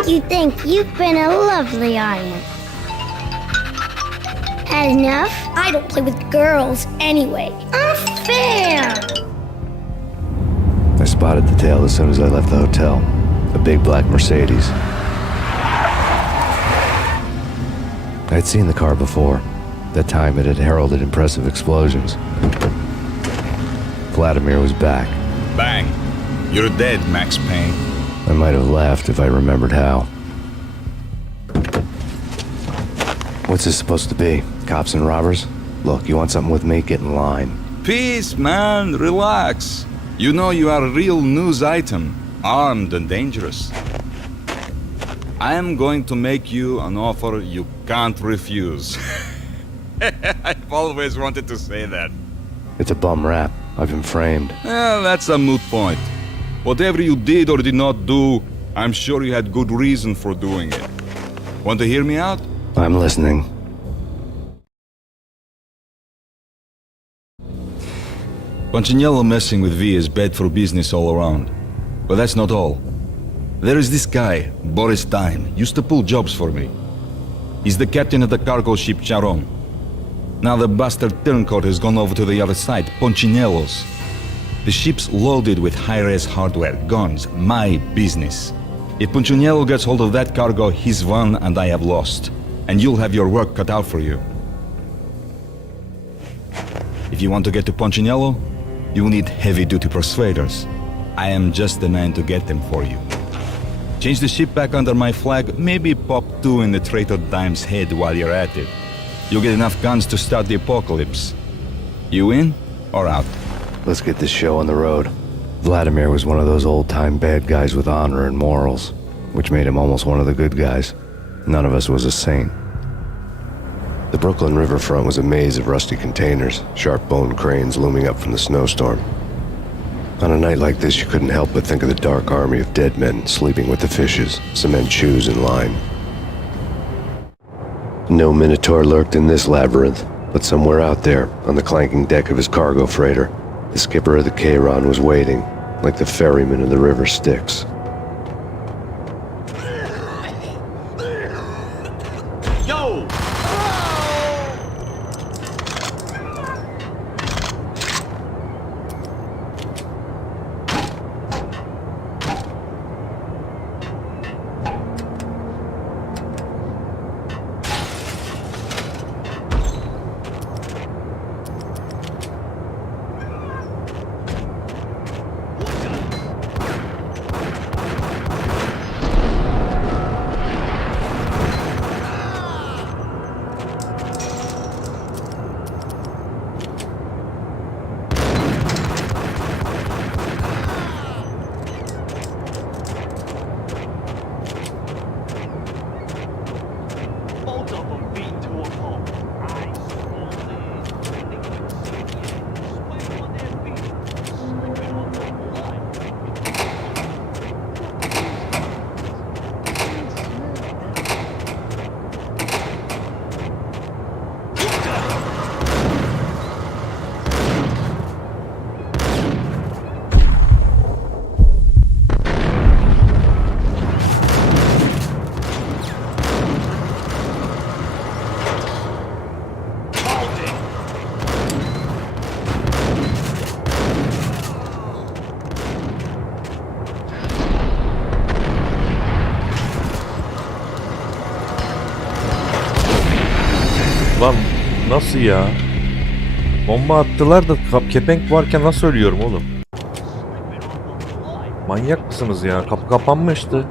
You think you've been a lovely audience. Had enough? I don't play with girls anyway. Unfair! I spotted the tail as soon as I left the hotel. A big black Mercedes. I'd seen the car before. That time it had heralded impressive explosions. Vladimir was back. Bang. You're dead, Max Payne. I might have laughed if I remembered how. What's this supposed to be? Cops and robbers? Look, you want something with me? Get in line. Peace, man. Relax. You know you are a real news item. Armed and dangerous. I am going to make you an offer you can't refuse. I've always wanted to say that. It's a bum rap. I've been framed. Well, that's a moot point. Whatever you did or did not do, I'm sure you had good reason for doing it. Want to hear me out? I'm listening. Punchinello messing with V is bad for business all around. But that's not all. There is this guy, Boris Time, used to pull jobs for me. He's the captain of the cargo ship Charon. Now the bastard turncoat has gone over to the other side, Punchinello's. The ship's loaded with high-res hardware, guns, my business. If Punchinello gets hold of that cargo, he's won and I have lost. And you'll have your work cut out for you. If you want to get to Punchinello, you'll need heavy-duty persuaders. I am just the man to get them for you. Change the ship back under my flag, maybe pop 2 in the traitor Dime's head while you're at it. You'll get enough guns to start the apocalypse. You in or out? Let's get this show on the road. Vladimir was one of those old-time bad guys with honor and morals, which made him almost one of the good guys. None of us was a saint. The Brooklyn riverfront was a maze of rusty containers, sharp-boned cranes looming up from the snowstorm. On a night like this, you couldn't help but think of the dark army of dead men sleeping with the fishes, cement shoes in line. No Minotaur lurked in this labyrinth, but somewhere out there, on the clanking deck of his cargo freighter, the skipper of the Chiron was waiting, like the ferryman of the river Styx. Yo! Both of them beat to a pulp. I swore they think it was sweating on their feet, slipping on the blood. Lan nasıl ya? Bomba attılar da kepenk varken nasıl ölüyorum oğlum? Manyak mısınız ya? Kapı kapanmıştı.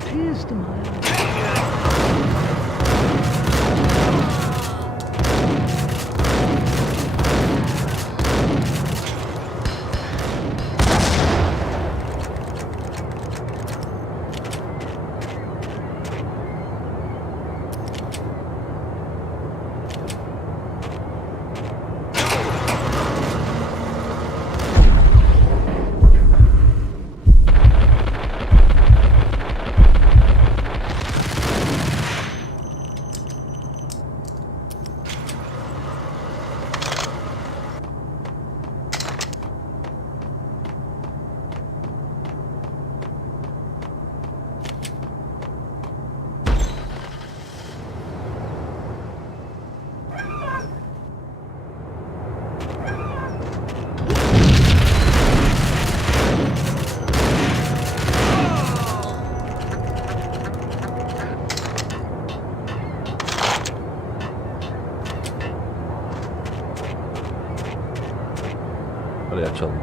Hadi açalım.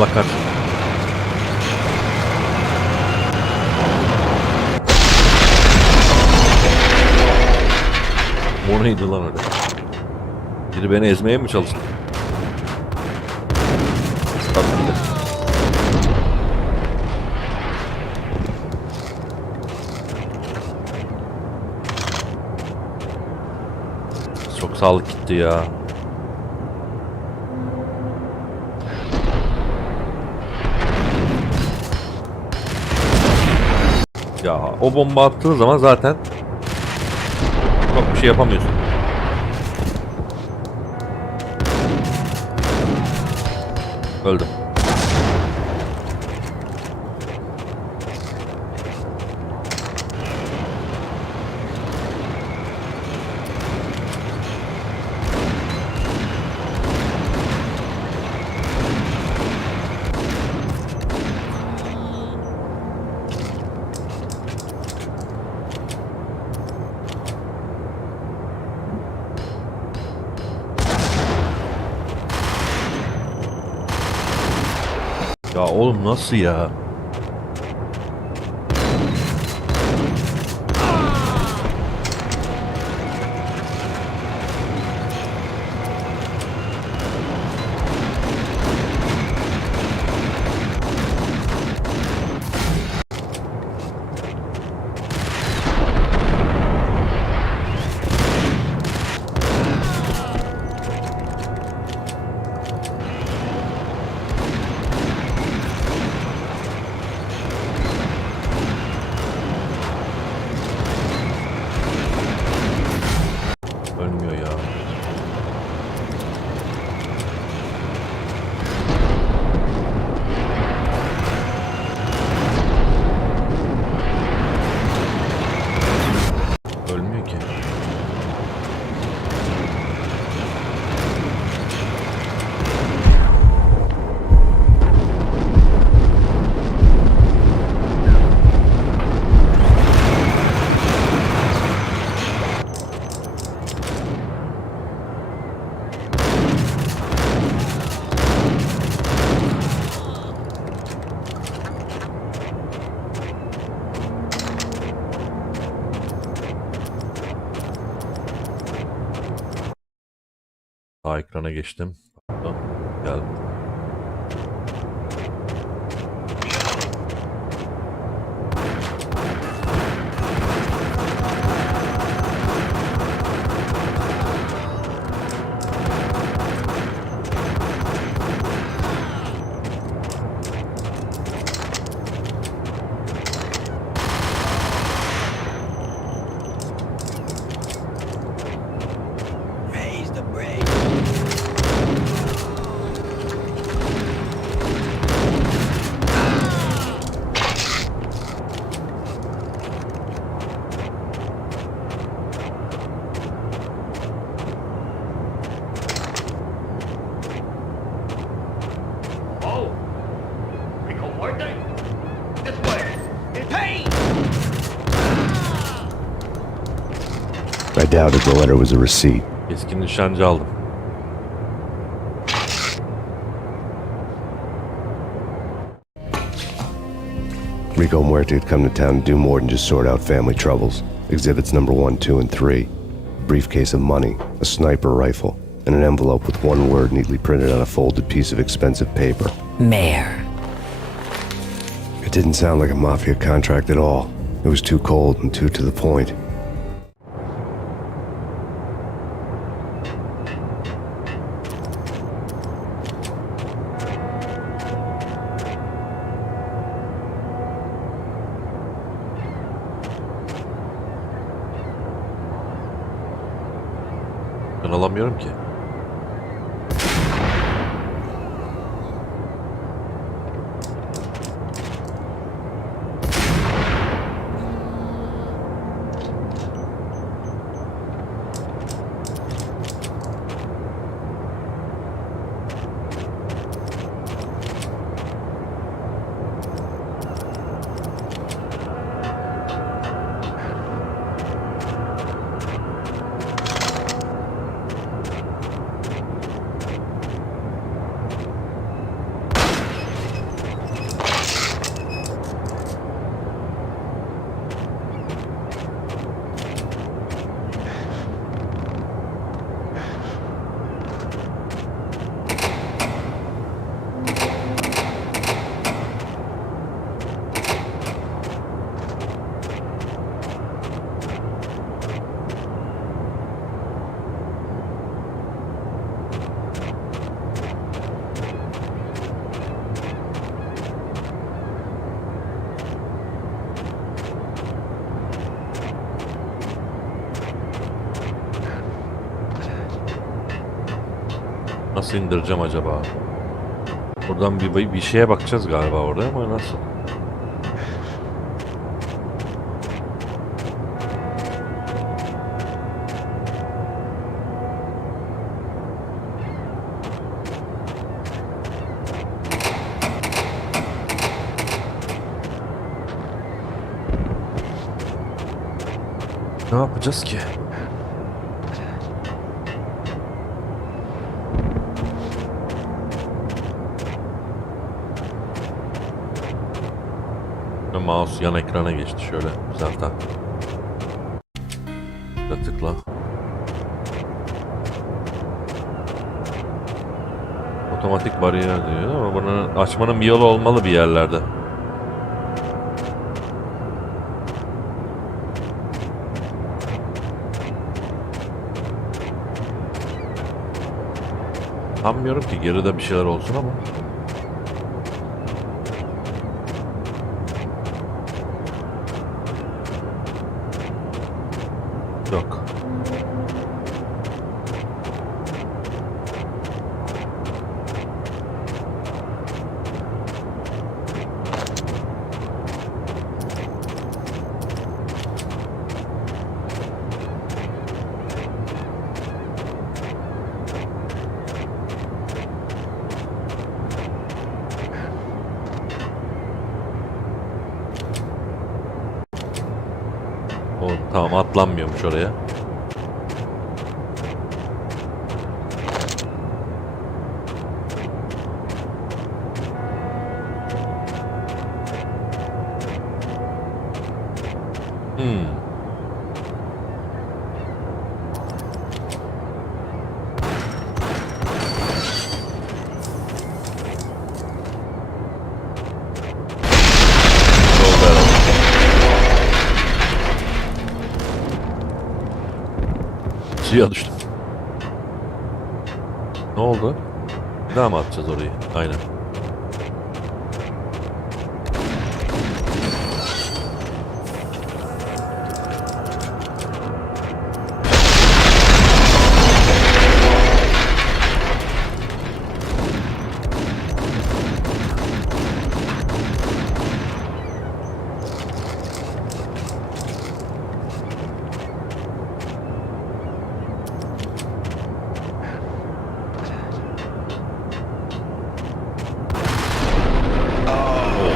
Allah kahretsin. O neydi lan öyle? Biri beni ezmeye mi çalıştı? Tabii ki de. Çok sağlık gitti ya. Ya o bomba attığın zaman zaten çok bir şey yapamıyorsun. Öldüm. Ya oğlum nasıl ya? ekrana geçtim. Pardon. Geldim. Raise the brake. Oh! Rico Muerte! This way! Payne! I doubted the letter was a receipt. Keskin nişancı aldım. Rico Muerte had come to town to do more than just sort out family troubles. Exhibits number 1, 2, and 3. A briefcase of money, a sniper rifle, and an envelope with one word neatly printed on a folded piece of expensive paper. Mayor. It didn't sound like a mafia contract at all. It was too cold and too to the point. Ben alamıyorum ki. Nasıl indireceğim acaba? Buradan bir şeye bakacağız galiba orada ama nasıl? Ne yapacağız ki? Mouse yan ekrana geçti şöyle zaten. Tıkla. Otomatik bariyer diyor ama bunu açmanın bir yolu olmalı bir yerlerde. Sanmıyorum ki geride bir şeyler olsun ama. Yok. O tamam, atlanmıyormuş oraya. Suya düştüm. Ne oldu? Bir daha mı atacağız orayı? Aynen.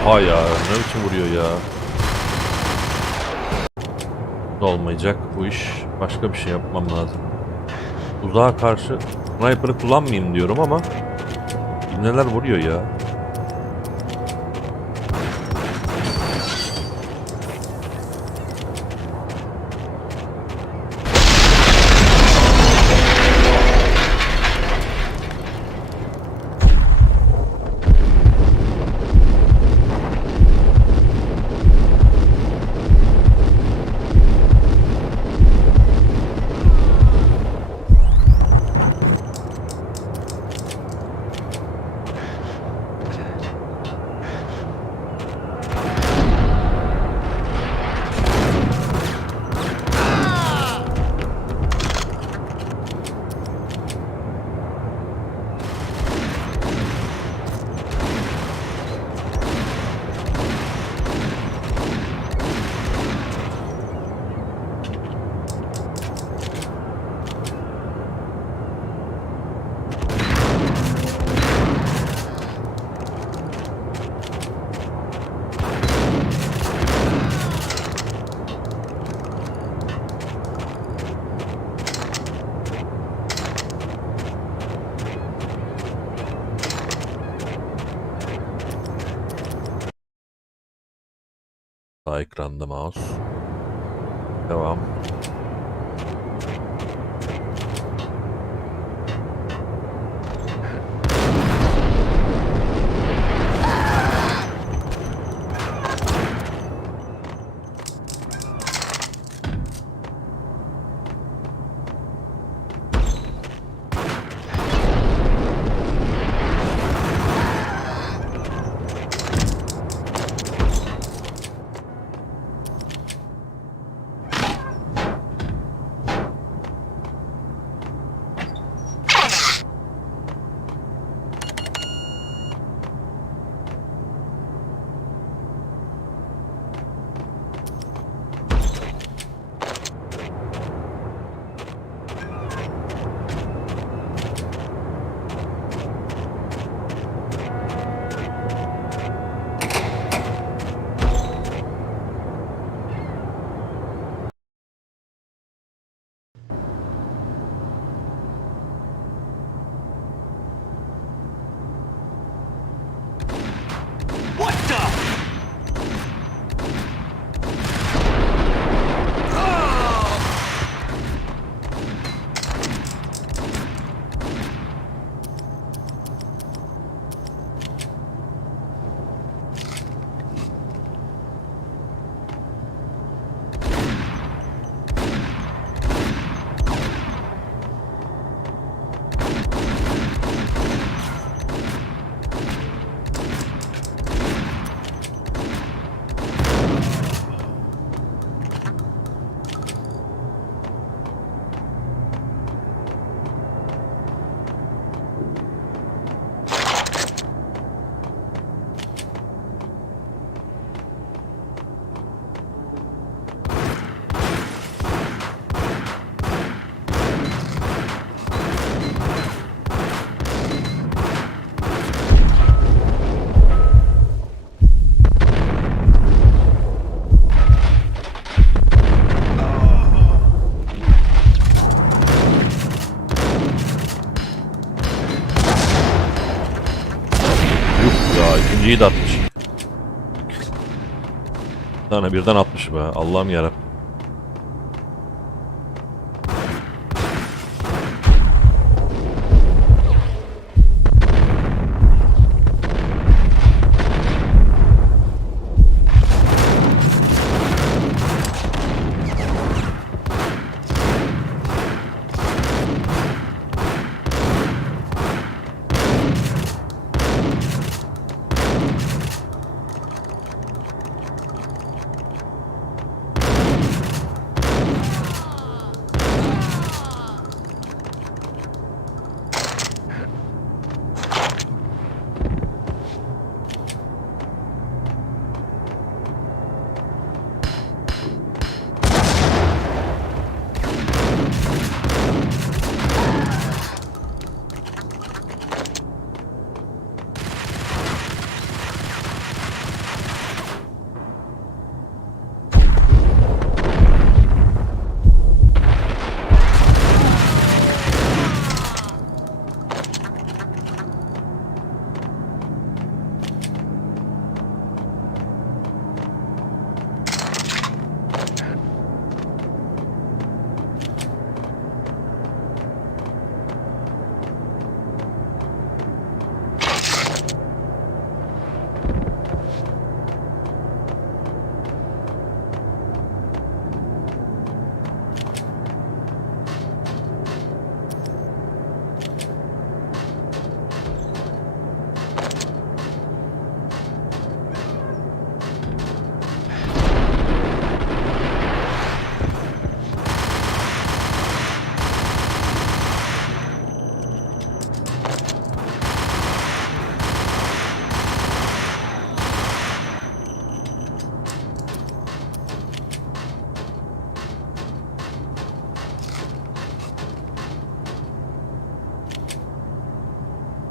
Oha ya, ne biçim vuruyor ya. Olmayacak bu iş. Başka bir şey yapmam lazım. Uzağa karşı sniper'ı kullanmayayım diyorum ama neler vuruyor ya. Sağ ekranda mouse. Devam. İkinciyi de atmış. Bir tane birden atmış be. Allah'ım yarabbim.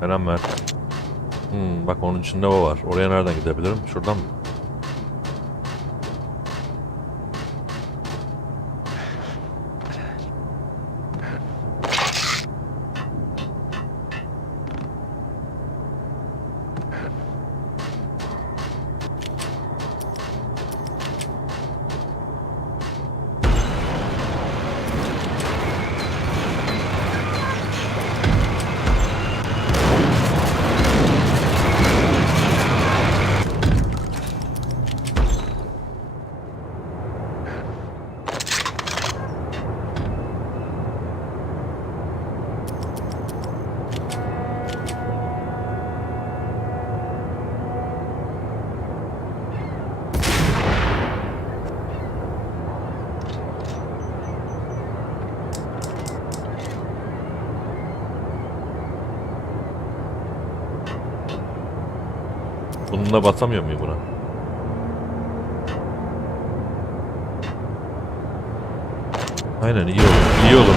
Selam ver. Bak onun içinde o var. Oraya nereden gidebilirim? Şuradan mı? Bununla basamıyor muyum buna? Aynen iyi olur. İyi olur.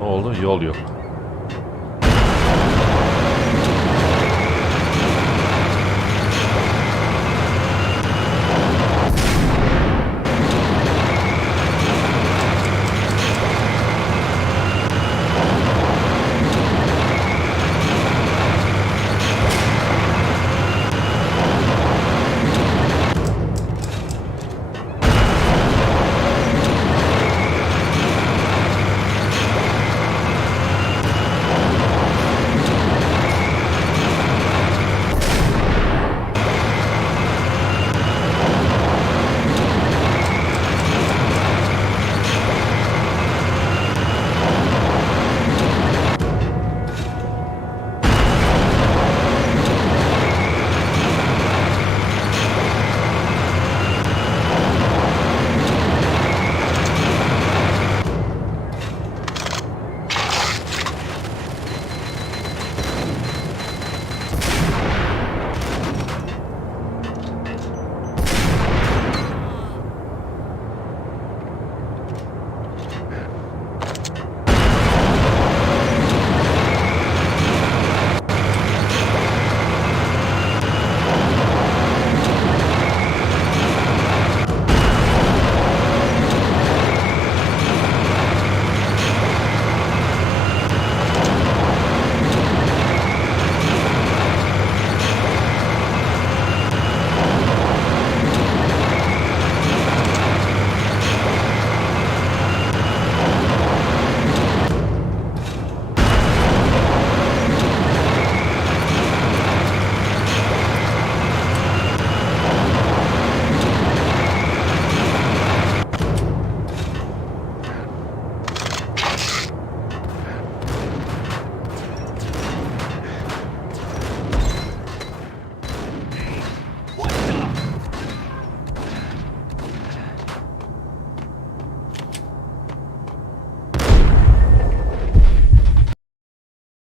Ne oldu? Yol yok.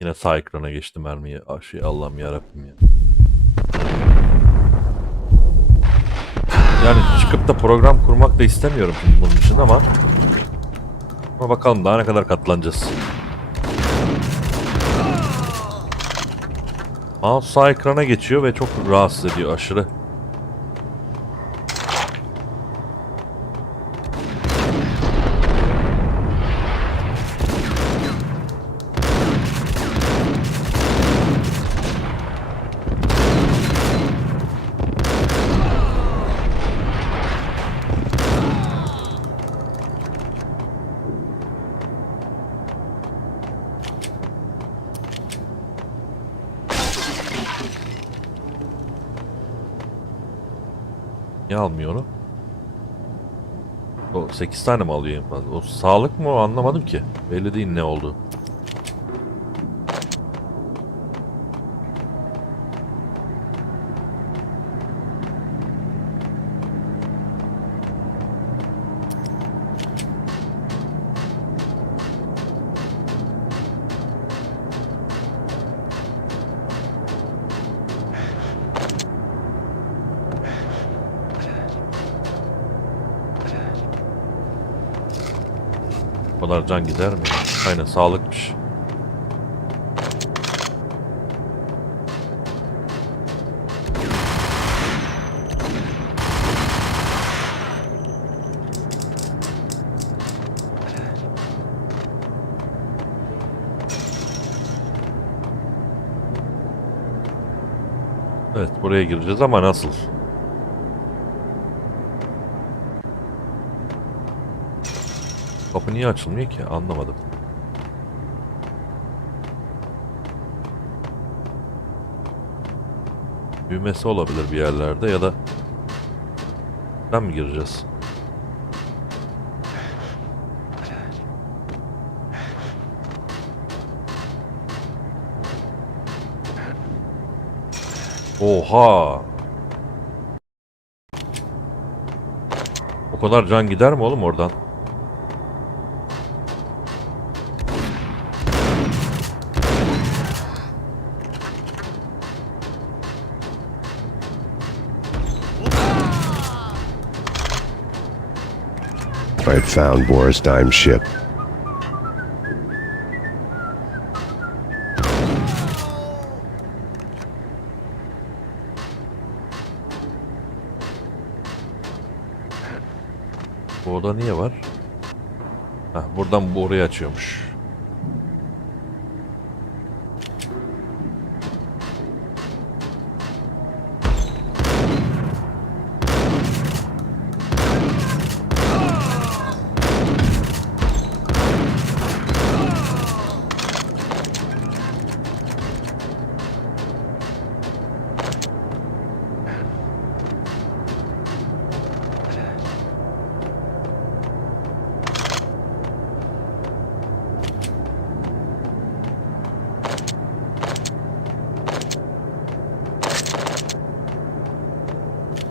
Yine sağ ekrana geçti mermiyi. Allah'ım yarabbim ya. Yani çıkıp da program kurmak da istemiyorum bunun için ama bakalım daha ne kadar katlanacağız. Mouse sağ ekrana geçiyor ve çok rahatsız ediyor aşırı. Niye almıyor onu? O 8 tane mi alıyor en fazla? O sağlık mı o anlamadım ki. Belli değil ne oldu. O kadar can gider mi? Aynen sağlıkmış. Evet, buraya gireceğiz ama nasıl? Kapı niye açılmıyor ki? Anlamadım. Düğmesi olabilir bir yerlerde ya da ben mi gireceğiz? Oha! O kadar can gider mi oğlum oradan? I had found Boris Dime's ship. Bu oda niye var? Heh, buradan bu orayı açıyormuş.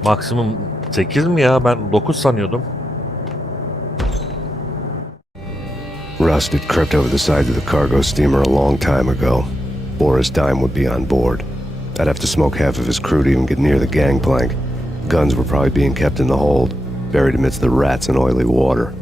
Maksimum 8 mi ya? Ben 9 sanıyordum. Rust had crept over the side of the cargo steamer a long time ago. Boris Dime would be on board. I'd have to smoke half of his crew to even get near the gangplank. Guns were probably being kept in the hold, buried amidst the rats and oily water.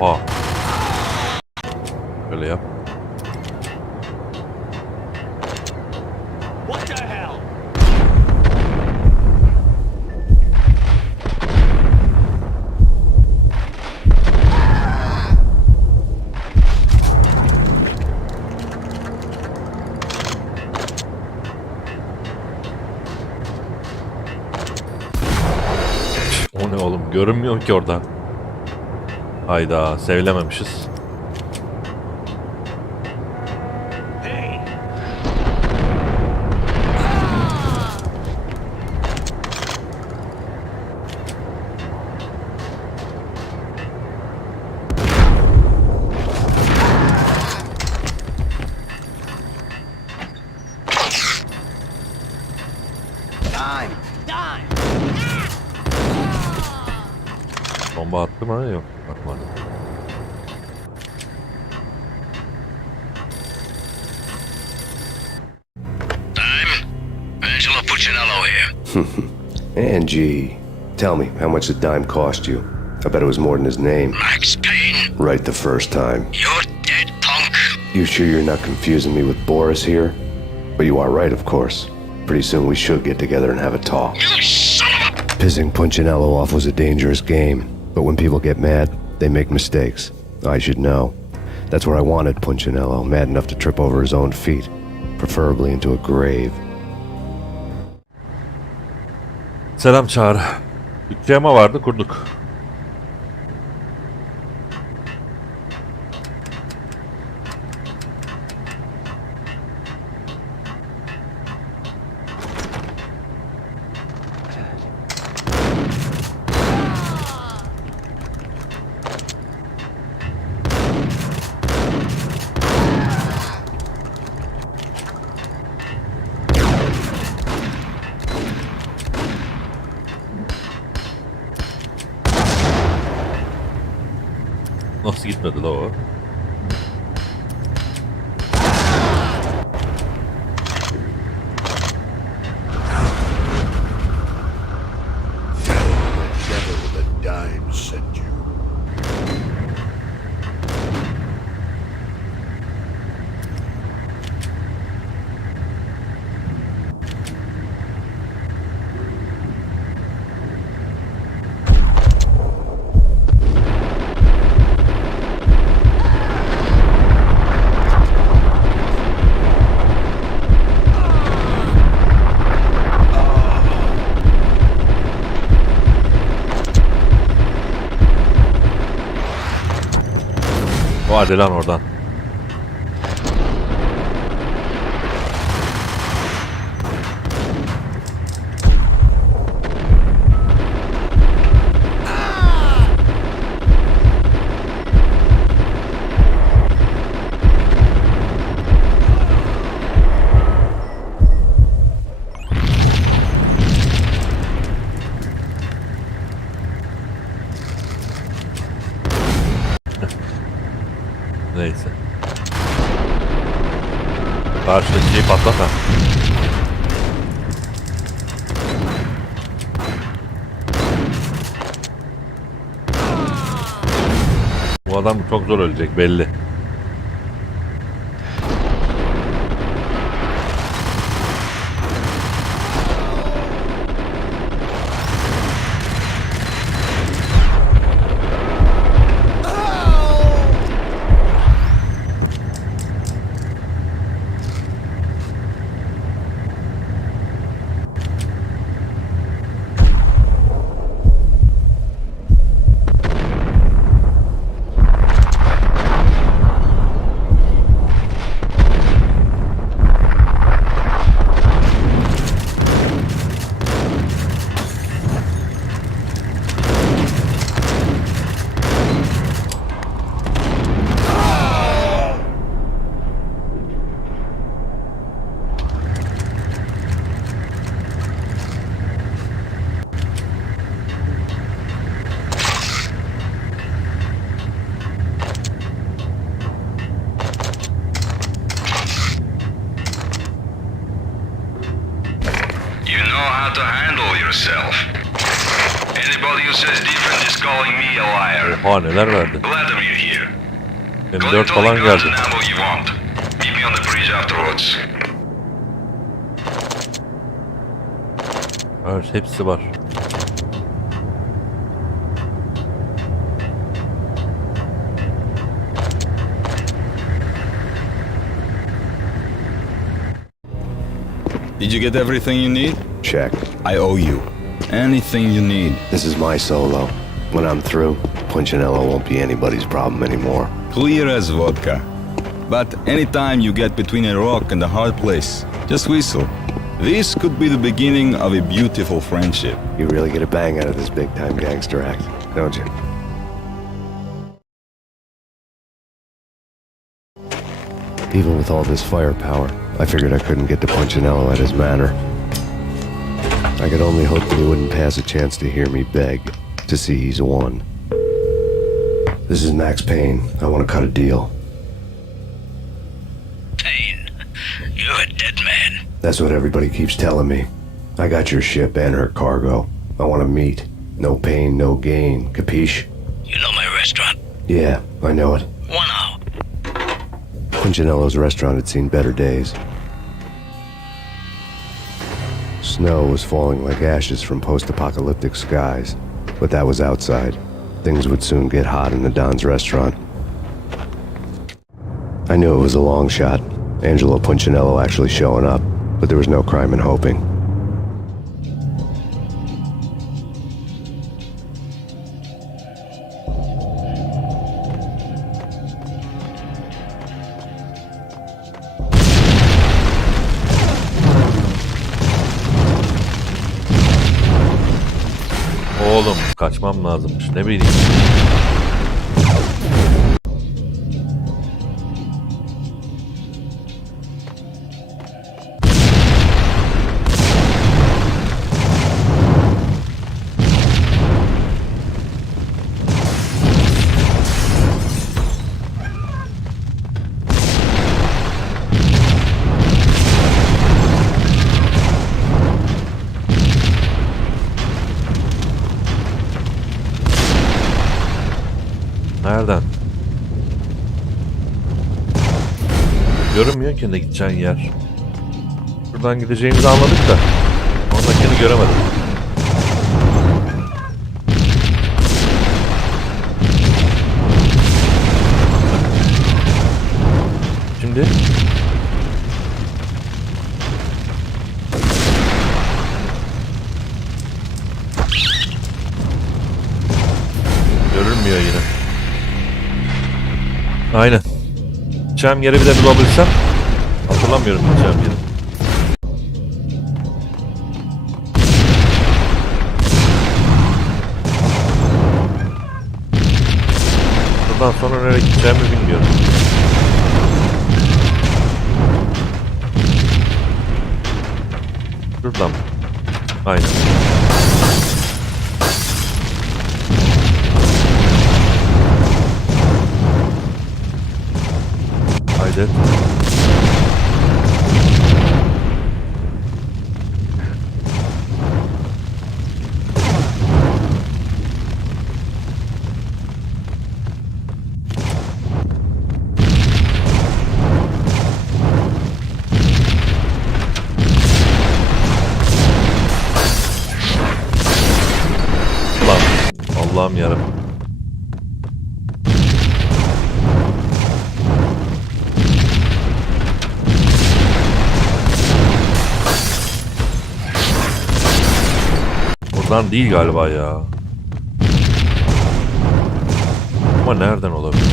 Oha. Böyle yap. What the hell? O ne oğlum? Görünmüyor ki oradan. Hayda, sevilememişiz. Payne! Time! Time! Bomba attı mı? Yok, atmadı. Angelo Puccinello here. Angie, Tell me, how much the dime cost you? I bet it was more than his name. Max Payne, Right the first time. you're dead, punk. You sure you're not confusing me with Boris here? But you are right, of course. Pretty soon we should get together and have a talk. You son of a... Pissing Punchinello off was a dangerous game, but when people get mad, they make mistakes. I should know. That's where I wanted Punchinello, mad enough to trip over his own feet, preferably into a grave. Selam Çağrı. Bütçe ama vardı, kurduk. Nasıl gitmedi la o? Hadi lan oradan. Neyse. Karşıdaki şeyi patlat ha. Bu adam çok zor ölecek belli. To handle yourself. Anybody who says different is calling me a liar. Oha neler verdi. Glad I'm here. M4 falan geldi. Ammo you want. Meet me on the bridge afterwards. Evet, hepsi var. Did you get everything you need? Check. I owe you. Anything you need. This is my solo. When I'm through, Punchinello won't be anybody's problem anymore. Clear as vodka. But anytime you get between a rock and a hard place, just whistle. This could be the beginning of a beautiful friendship. You really get a bang out of this big-time gangster act, don't you? Even with all this firepower, I figured I couldn't get to Punchinello at his manor. I could only hope that he wouldn't pass a chance to hear me beg, to see he's won. This is Max Payne. I want to cut a deal. Payne, you're a dead man. That's what everybody keeps telling me. I got your ship and her cargo. I want to meet. No pain, no gain. Capiche? You know my restaurant? Yeah, I know it. 1 hour. Punchinello's restaurant had seen better days. Snow was falling like ashes from post-apocalyptic skies, but that was outside. Things would soon get hot in the Don's restaurant. I knew it was a long shot, Angelo Punchinello actually showing up, but there was no crime in hoping. Oğlum kaçmam lazımmış. Ne bileyim. Nereden? Görünmüyor ki ne gideceğin yer. Buradan gideceğimizi anladık da oradakini göremedim. Şimdi görünmüyor yine. Aynen. Gideceğim yeri bir de bulabilsem. Hatırlamıyorum gideceğim yeri. Buradan sonra nereye gideceğimi bilmiyorum. Şuradan. Aynen. Haydi. Lan Allah'ım yarabbim. Buradan değil galiba ya. Ama nereden olabilir?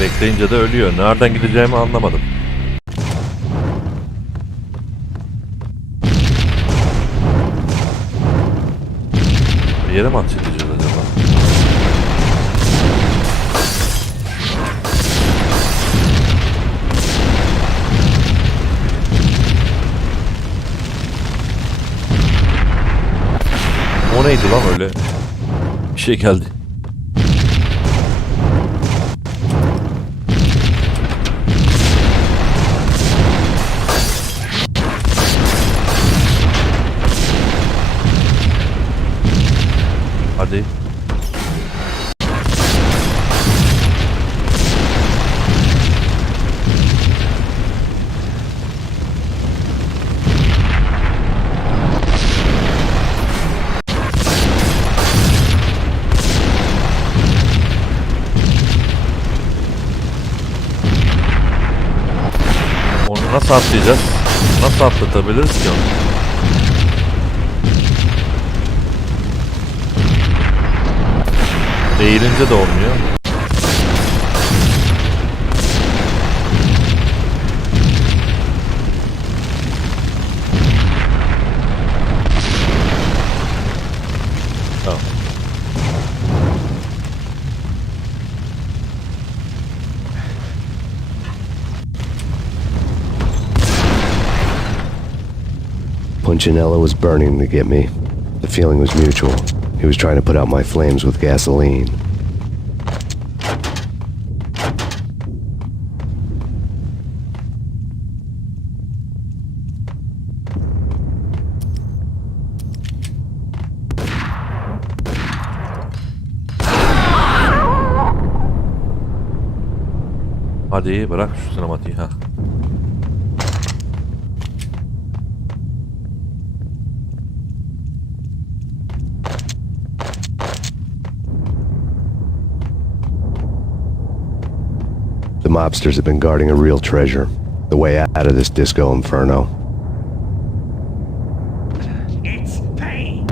Bekleyince de ölüyor. Nereden gideceğimi anlamadım. Bir yere mi ateş edeceğiz acaba? O neydi lan öyle? Bir şey geldi. Hadi. Onu nasıl atlayacağız? Nasıl atlatabiliriz ki onu? Eğilince de olmuyor. Tamam. Punchinello was burning to get me. The feeling was mutual. He was trying to put out my flames with gasoline. Hadi bırak şu sinematiği ha. The mobsters have been guarding a real treasure. The way out of this disco inferno. It's Payne.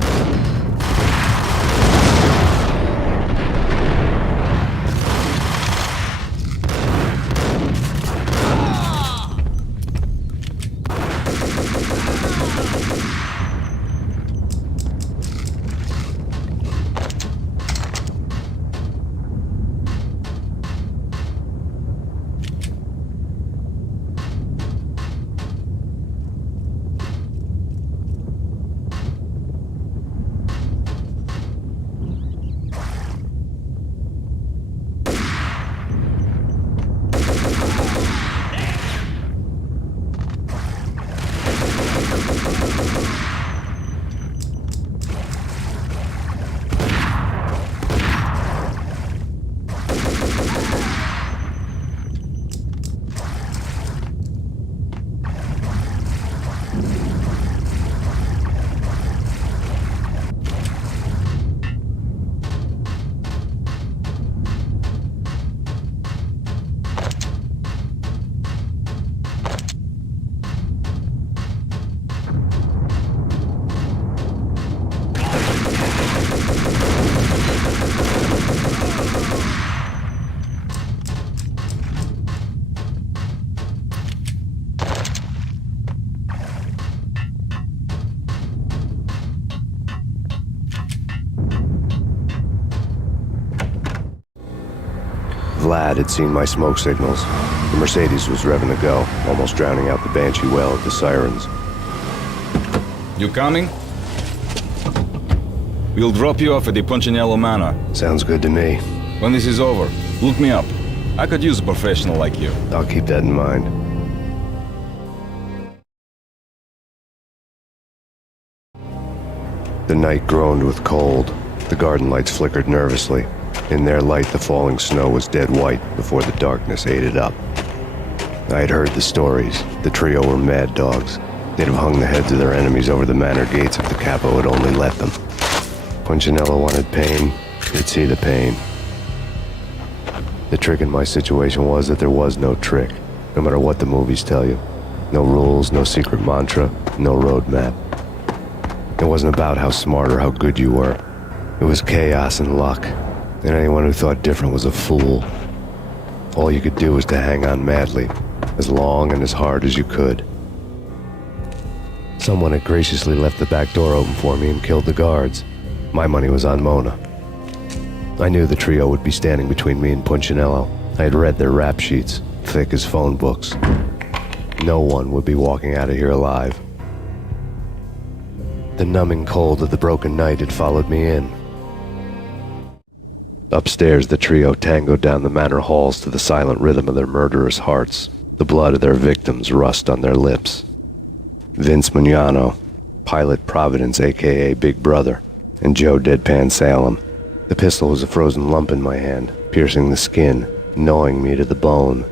Vlad had seen my smoke signals. The Mercedes was revving to go, almost drowning out the Banshee well of the sirens. You coming? We'll drop you off at the Punchinello Manor. Sounds good to me. When this is over, look me up. I could use a professional like you. I'll keep that in mind. The night groaned with cold. The garden lights flickered nervously. In their light, the falling snow was dead white before the darkness ate it up. I had heard the stories. The trio were mad dogs. They'd have hung the heads of their enemies over the manor gates if the capo had only let them. Punchinello wanted Payne. He'd see the pain. The trick in my situation was that there was no trick, no matter what the movies tell you. No rules, no secret mantra, no roadmap. It wasn't about how smart or how good you were. It was chaos and luck, and anyone who thought different was a fool. All you could do was to hang on madly, as long and as hard as you could. Someone had graciously left the back door open for me and killed the guards. My money was on Mona. I knew the trio would be standing between me and Punchinello. I had read their rap sheets, thick as phone books. No one would be walking out of here alive. The numbing cold of the broken night had followed me in. Upstairs, the trio tangoed down the manor halls to the silent rhythm of their murderous hearts. The blood of their victims rust on their lips. Vince Mignano, Pilot Providence, a.k.a. Big Brother, and Joe Deadpan Salem. The pistol was a frozen lump in my hand, piercing the skin, gnawing me to the bone.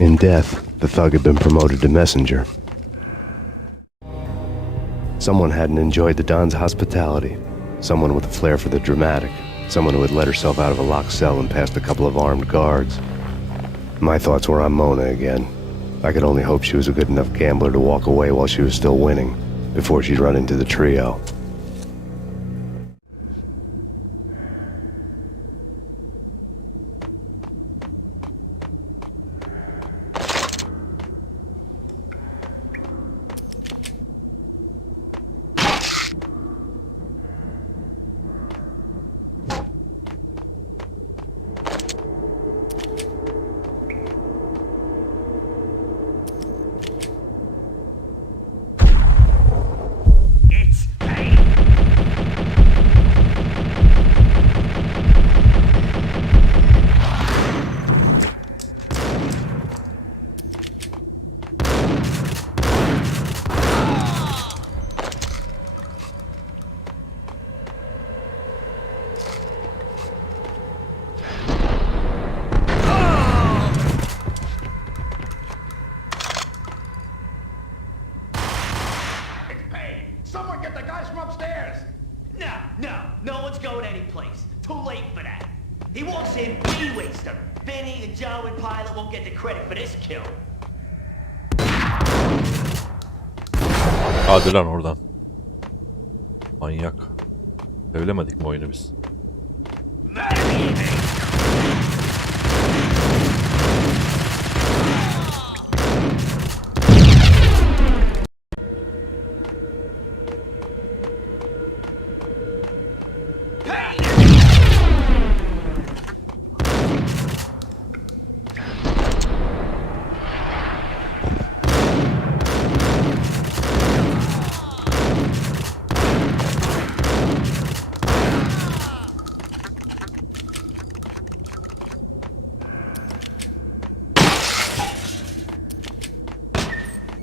In death, the thug had been promoted to messenger. Someone hadn't enjoyed the Don's hospitality. Someone with a flair for the dramatic. Someone who had let herself out of a locked cell and past a couple of armed guards. My thoughts were on Mona again. I could only hope she was a good enough gambler to walk away while she was still winning, before she'd run into the trio. place. Too late for that. He walks in, we waste him. Vinny and Joe and Pilot won't get the credit for this kill. Hadi lan oradan. Manyak. Sevlemedik mi oyunu biz?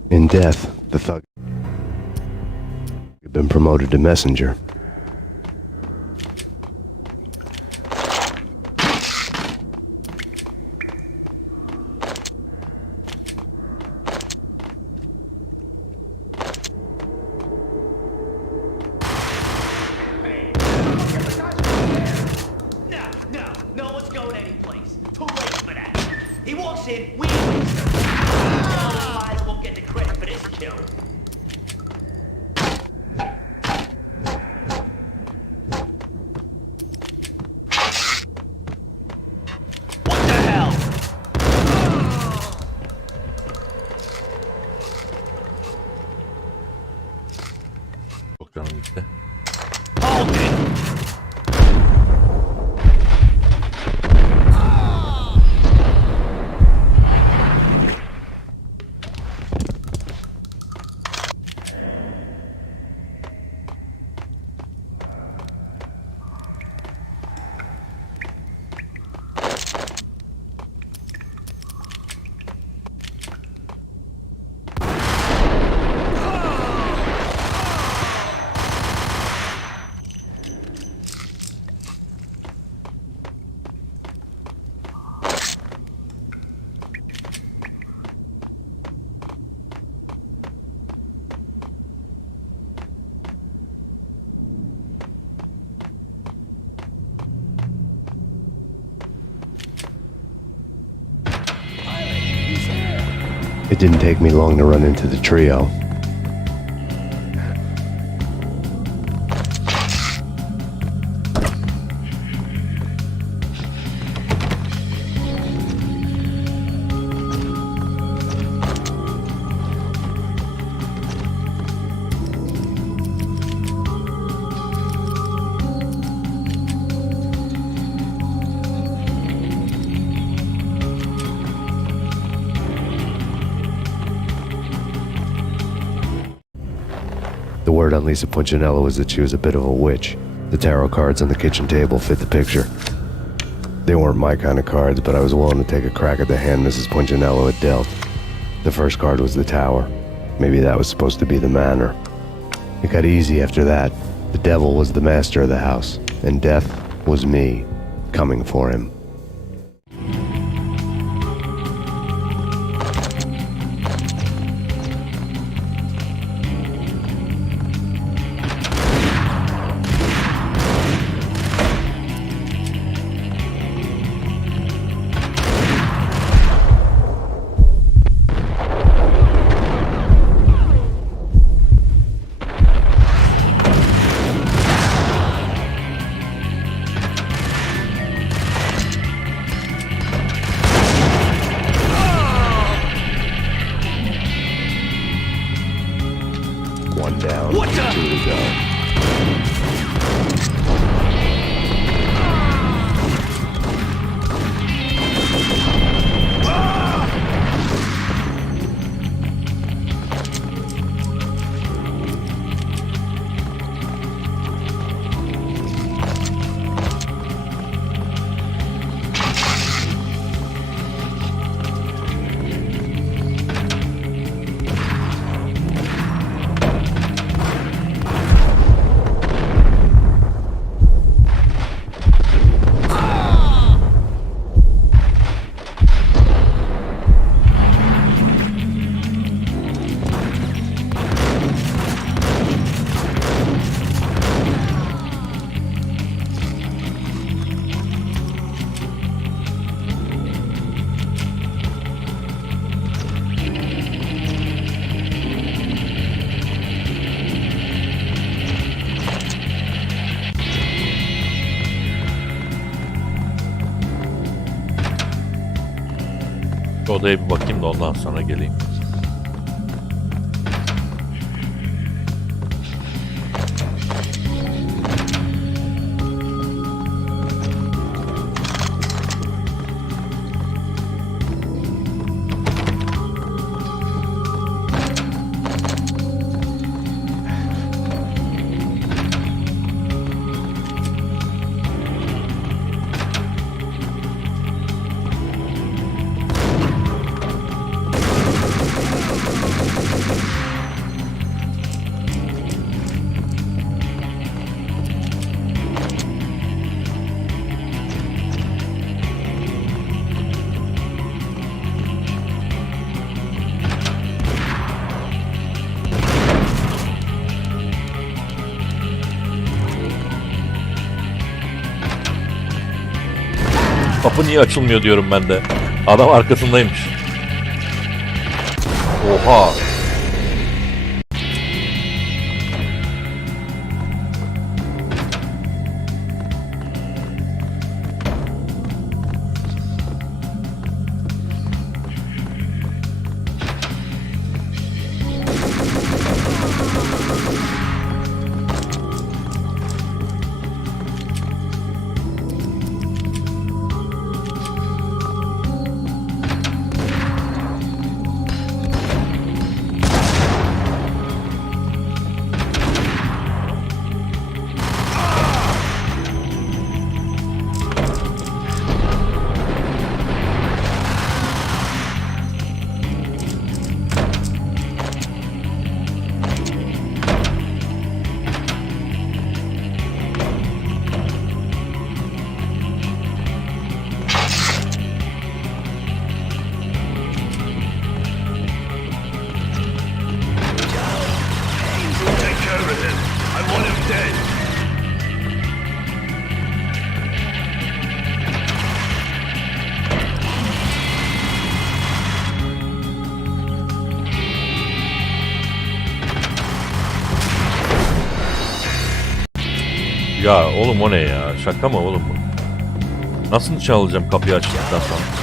In death, the thug had been promoted to messenger. No one's going anyplace. Too late for that. He walks in, we waste him. Joe and Pilot won't get the credit for this kill. What the hell? Çok canım gitti. Hold it! It didn't take me long to run into the trio. The word on Lisa Punchinello was that she was a bit of a witch. The tarot cards on the kitchen table fit the picture. They weren't my kind of cards, but I was willing to take a crack at the hand Mrs. Punchinello had dealt. The first card was the tower. Maybe that was supposed to be the manor. It got easy after that. The devil was the master of the house, and death was me, coming for him. One down, What the- 2 to go. odaya bir bakayım da ondan sonra geleyim. Kapı niye açılmıyor diyorum ben de. Adam arkasındaymış. Oha. Ya oğlum o ne ya? Şaka mı oğlum bu? Nasıl çalacağım kapıyı açtıktan sonra?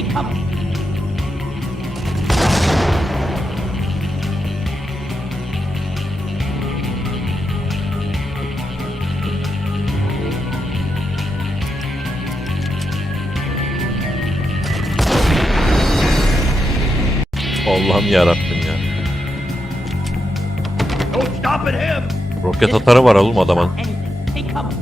Take cover. Allah'ım yarabbim ya. No stopping him. Roket atarı var oğlum adamın. Anything. Take cover.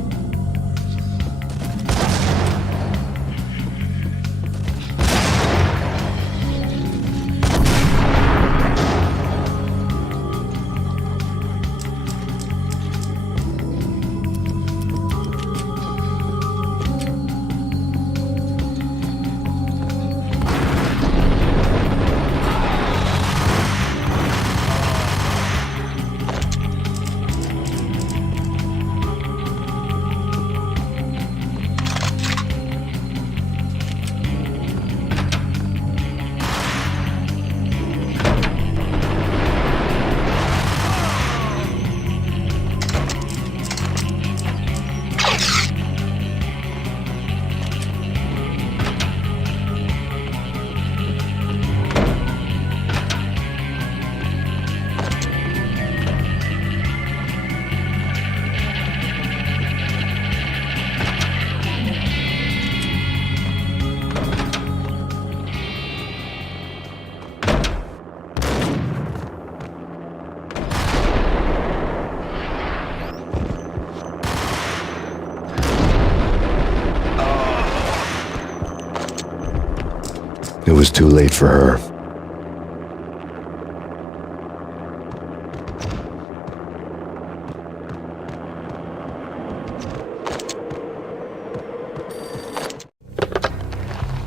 It was too late for her.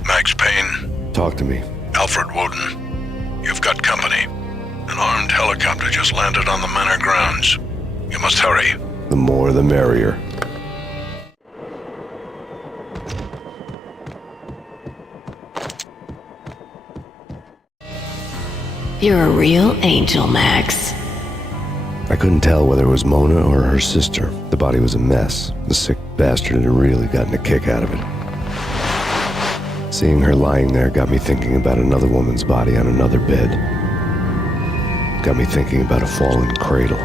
Max Payne, Talk to me. Alfred Woden. You've got company. An armed helicopter just landed on the manor grounds. You must hurry. The more the merrier. You're a real angel, Max. I couldn't tell whether it was Mona or her sister. The body was a mess. The sick bastard had really gotten a kick out of it. Seeing her lying there got me thinking about another woman's body on another bed. Got me thinking about a fallen cradle.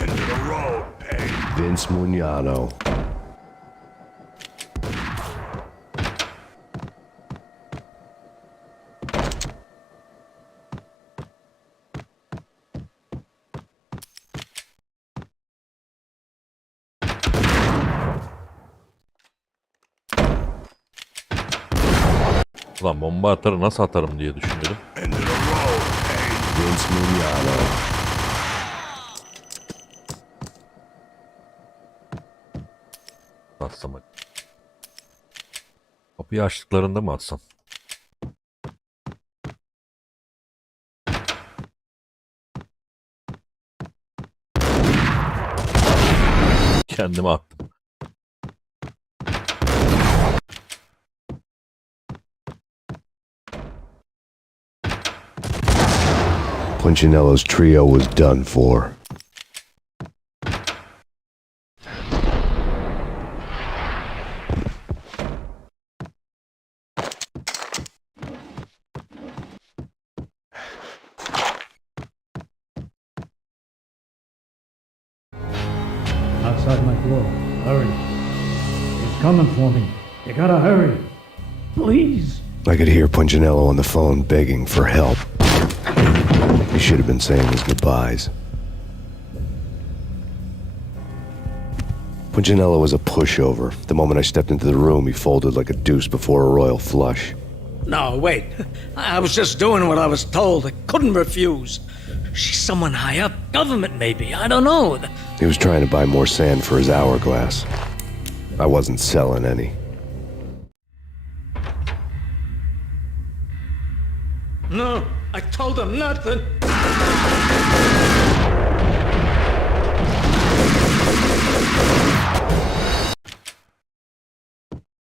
End of the road, Payne. Vince Mugnano. Ulan bomba atarı nasıl atarım diye düşünüyorum. End of the road, Payne. Vince Mugnano. Atsam hadi. Kapıyı açtıklarında mı atsam? Kendime attım. Punchinello's trio was done for. Outside my door. Hurry. He's coming for me. You gotta hurry. Please. I could hear Punchinello on the phone begging for help. He should have been saying his goodbyes. Punchinello was a pushover. The moment I stepped into the room, he folded like a deuce before a royal flush. No, wait. I was just doing what I was told. I couldn't refuse. She's someone high up. Government, maybe. I don't know. He was trying to buy more sand for his hourglass. I wasn't selling any. No, I told him nothing.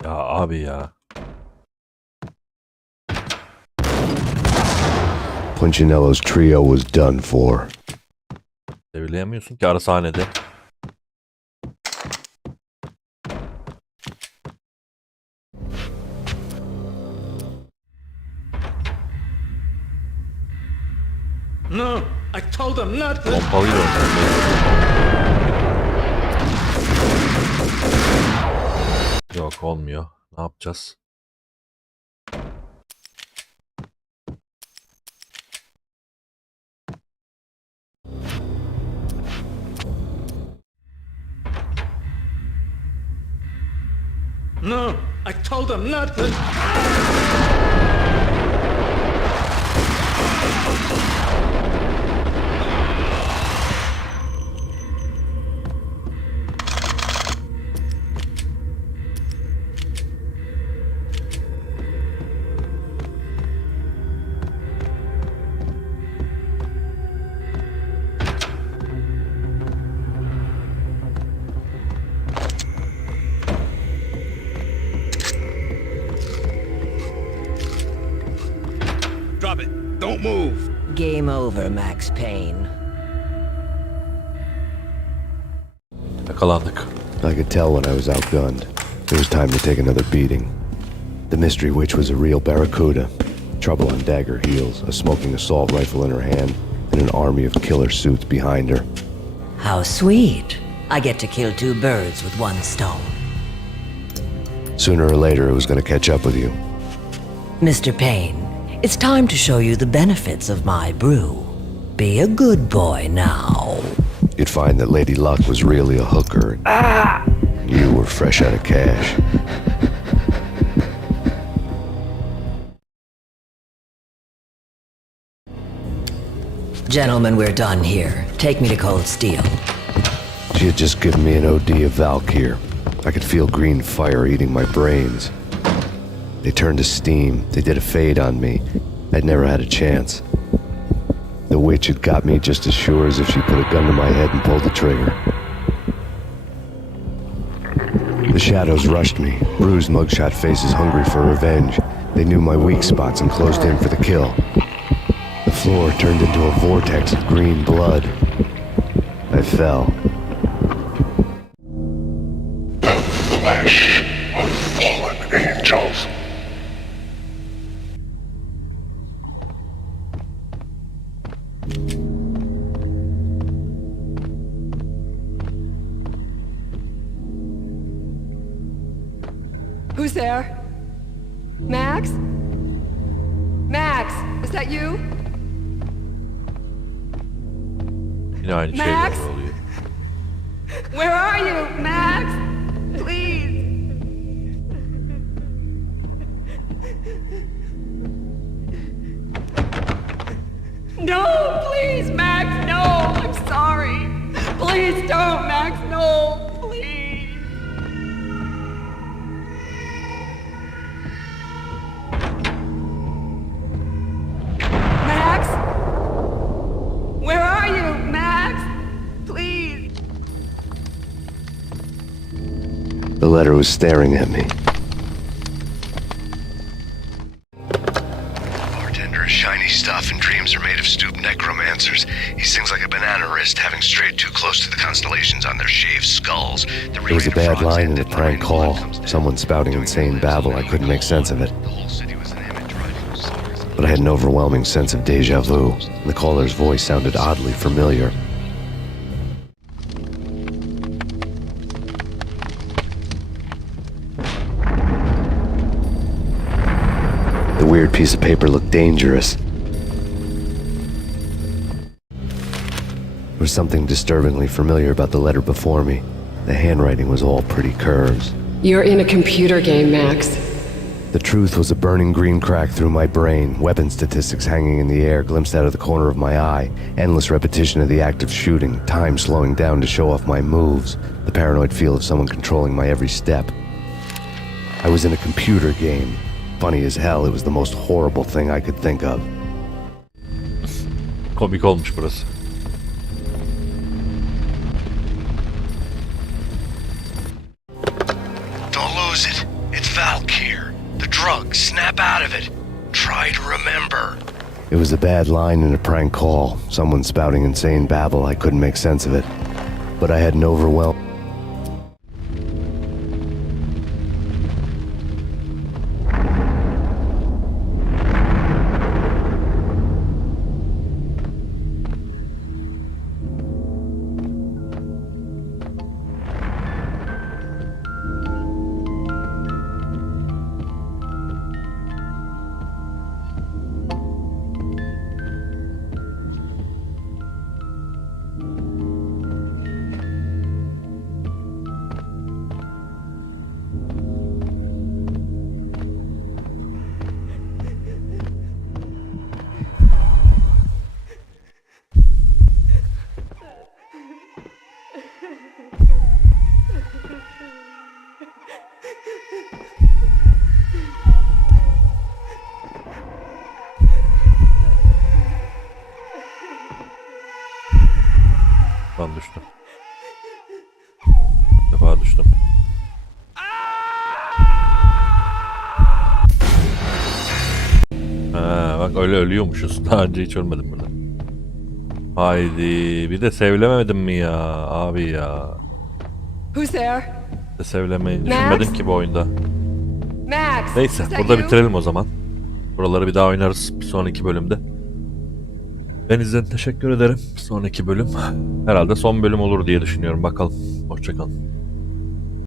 Ya abi ya. Punchinello's trio was done for. Sevileyemiyorsun ki ara sahnede. No, I told him not to. Pompalıyla oynuyor. Yok olmuyor. Ne yapacağız? No, I told him not to. Drop it. Don't move. Game over, Max Payne. Yakalandık. I could tell when I was outgunned. It was time to take another beating. The mystery witch was a real barracuda. Trouble on dagger heels, a smoking assault rifle in her hand, and an army of killer suits behind her. How sweet. I get to kill two birds with one stone. Sooner or later, it was going to catch up with you. Mr. Payne, it's time to show you the benefits of my brew. Be a good boy now. You'd find that Lady Luck was really a hooker. You were fresh out of cash. Gentlemen, we're done here. Take me to Cold Steel. She had just given me an OD of Valkyr. I could feel green fire eating my brains. They turned to steam. They did a fade on me. I'd never had a chance. The witch had got me just as sure as if she put a gun to my head and pulled the trigger. The shadows rushed me, bruised mugshot faces hungry for revenge. They knew my weak spots and closed in for the kill. The floor turned into a vortex of green blood. I fell. Flesh of fallen angels. Who's there? Max? Max, is that you? Yine aynı Max? şeyler oluyor. Where are you, Max? Please. No, please, Max, no. I'm sorry. Please don't, Max, no, please. Max? Where are you, Max? Please. The letter was staring at me. Bartender is shiny stuff and dreams are made of stooped necromancers. He sings like a banana wrist, having strayed too close to the constellations on their shaved skulls. There was a bad line in a prank call. Someone spouting insane babble. I couldn't make sense of it. But I had an overwhelming sense of deja vu. The caller's voice sounded oddly familiar. The weird piece of paper looked dangerous. There was something disturbingly familiar about the letter before me. The handwriting was all pretty curves. You're in a computer game, Max. The truth was a burning green crack through my brain, weapon statistics hanging in the air, glimpsed out of the corner of my eye, endless repetition of the act of shooting, time slowing down to show off my moves, the paranoid feel of someone controlling my every step. I was in a computer game. Funny as hell, it was the most horrible thing I could think of. Komik olmuş burası. Don't lose it. It's Valkyr. The drug. Snap out of it. Try to remember. It was a bad line in a prank call, someone spouting insane babble. I couldn't make sense of it. But I had an overwhelm. Ben düştüm. Bir defa düştüm. Bak öyle ölüyormuşuz. Daha önce hiç ölmedim burada. Haydi. Bir de sevlememedim mi ya? Abi ya. Who's there? Bir de sevlemeyi düşünmedim ki bu oyunda. Max! Neyse is that burada you? bitirelim o zaman. Buraları bir daha oynarız bir sonraki bölümde. Ben izlediğiniz teşekkür ederim. Bir sonraki bölüm herhalde son bölüm olur diye düşünüyorum. Bakalım. Hoşçakalın.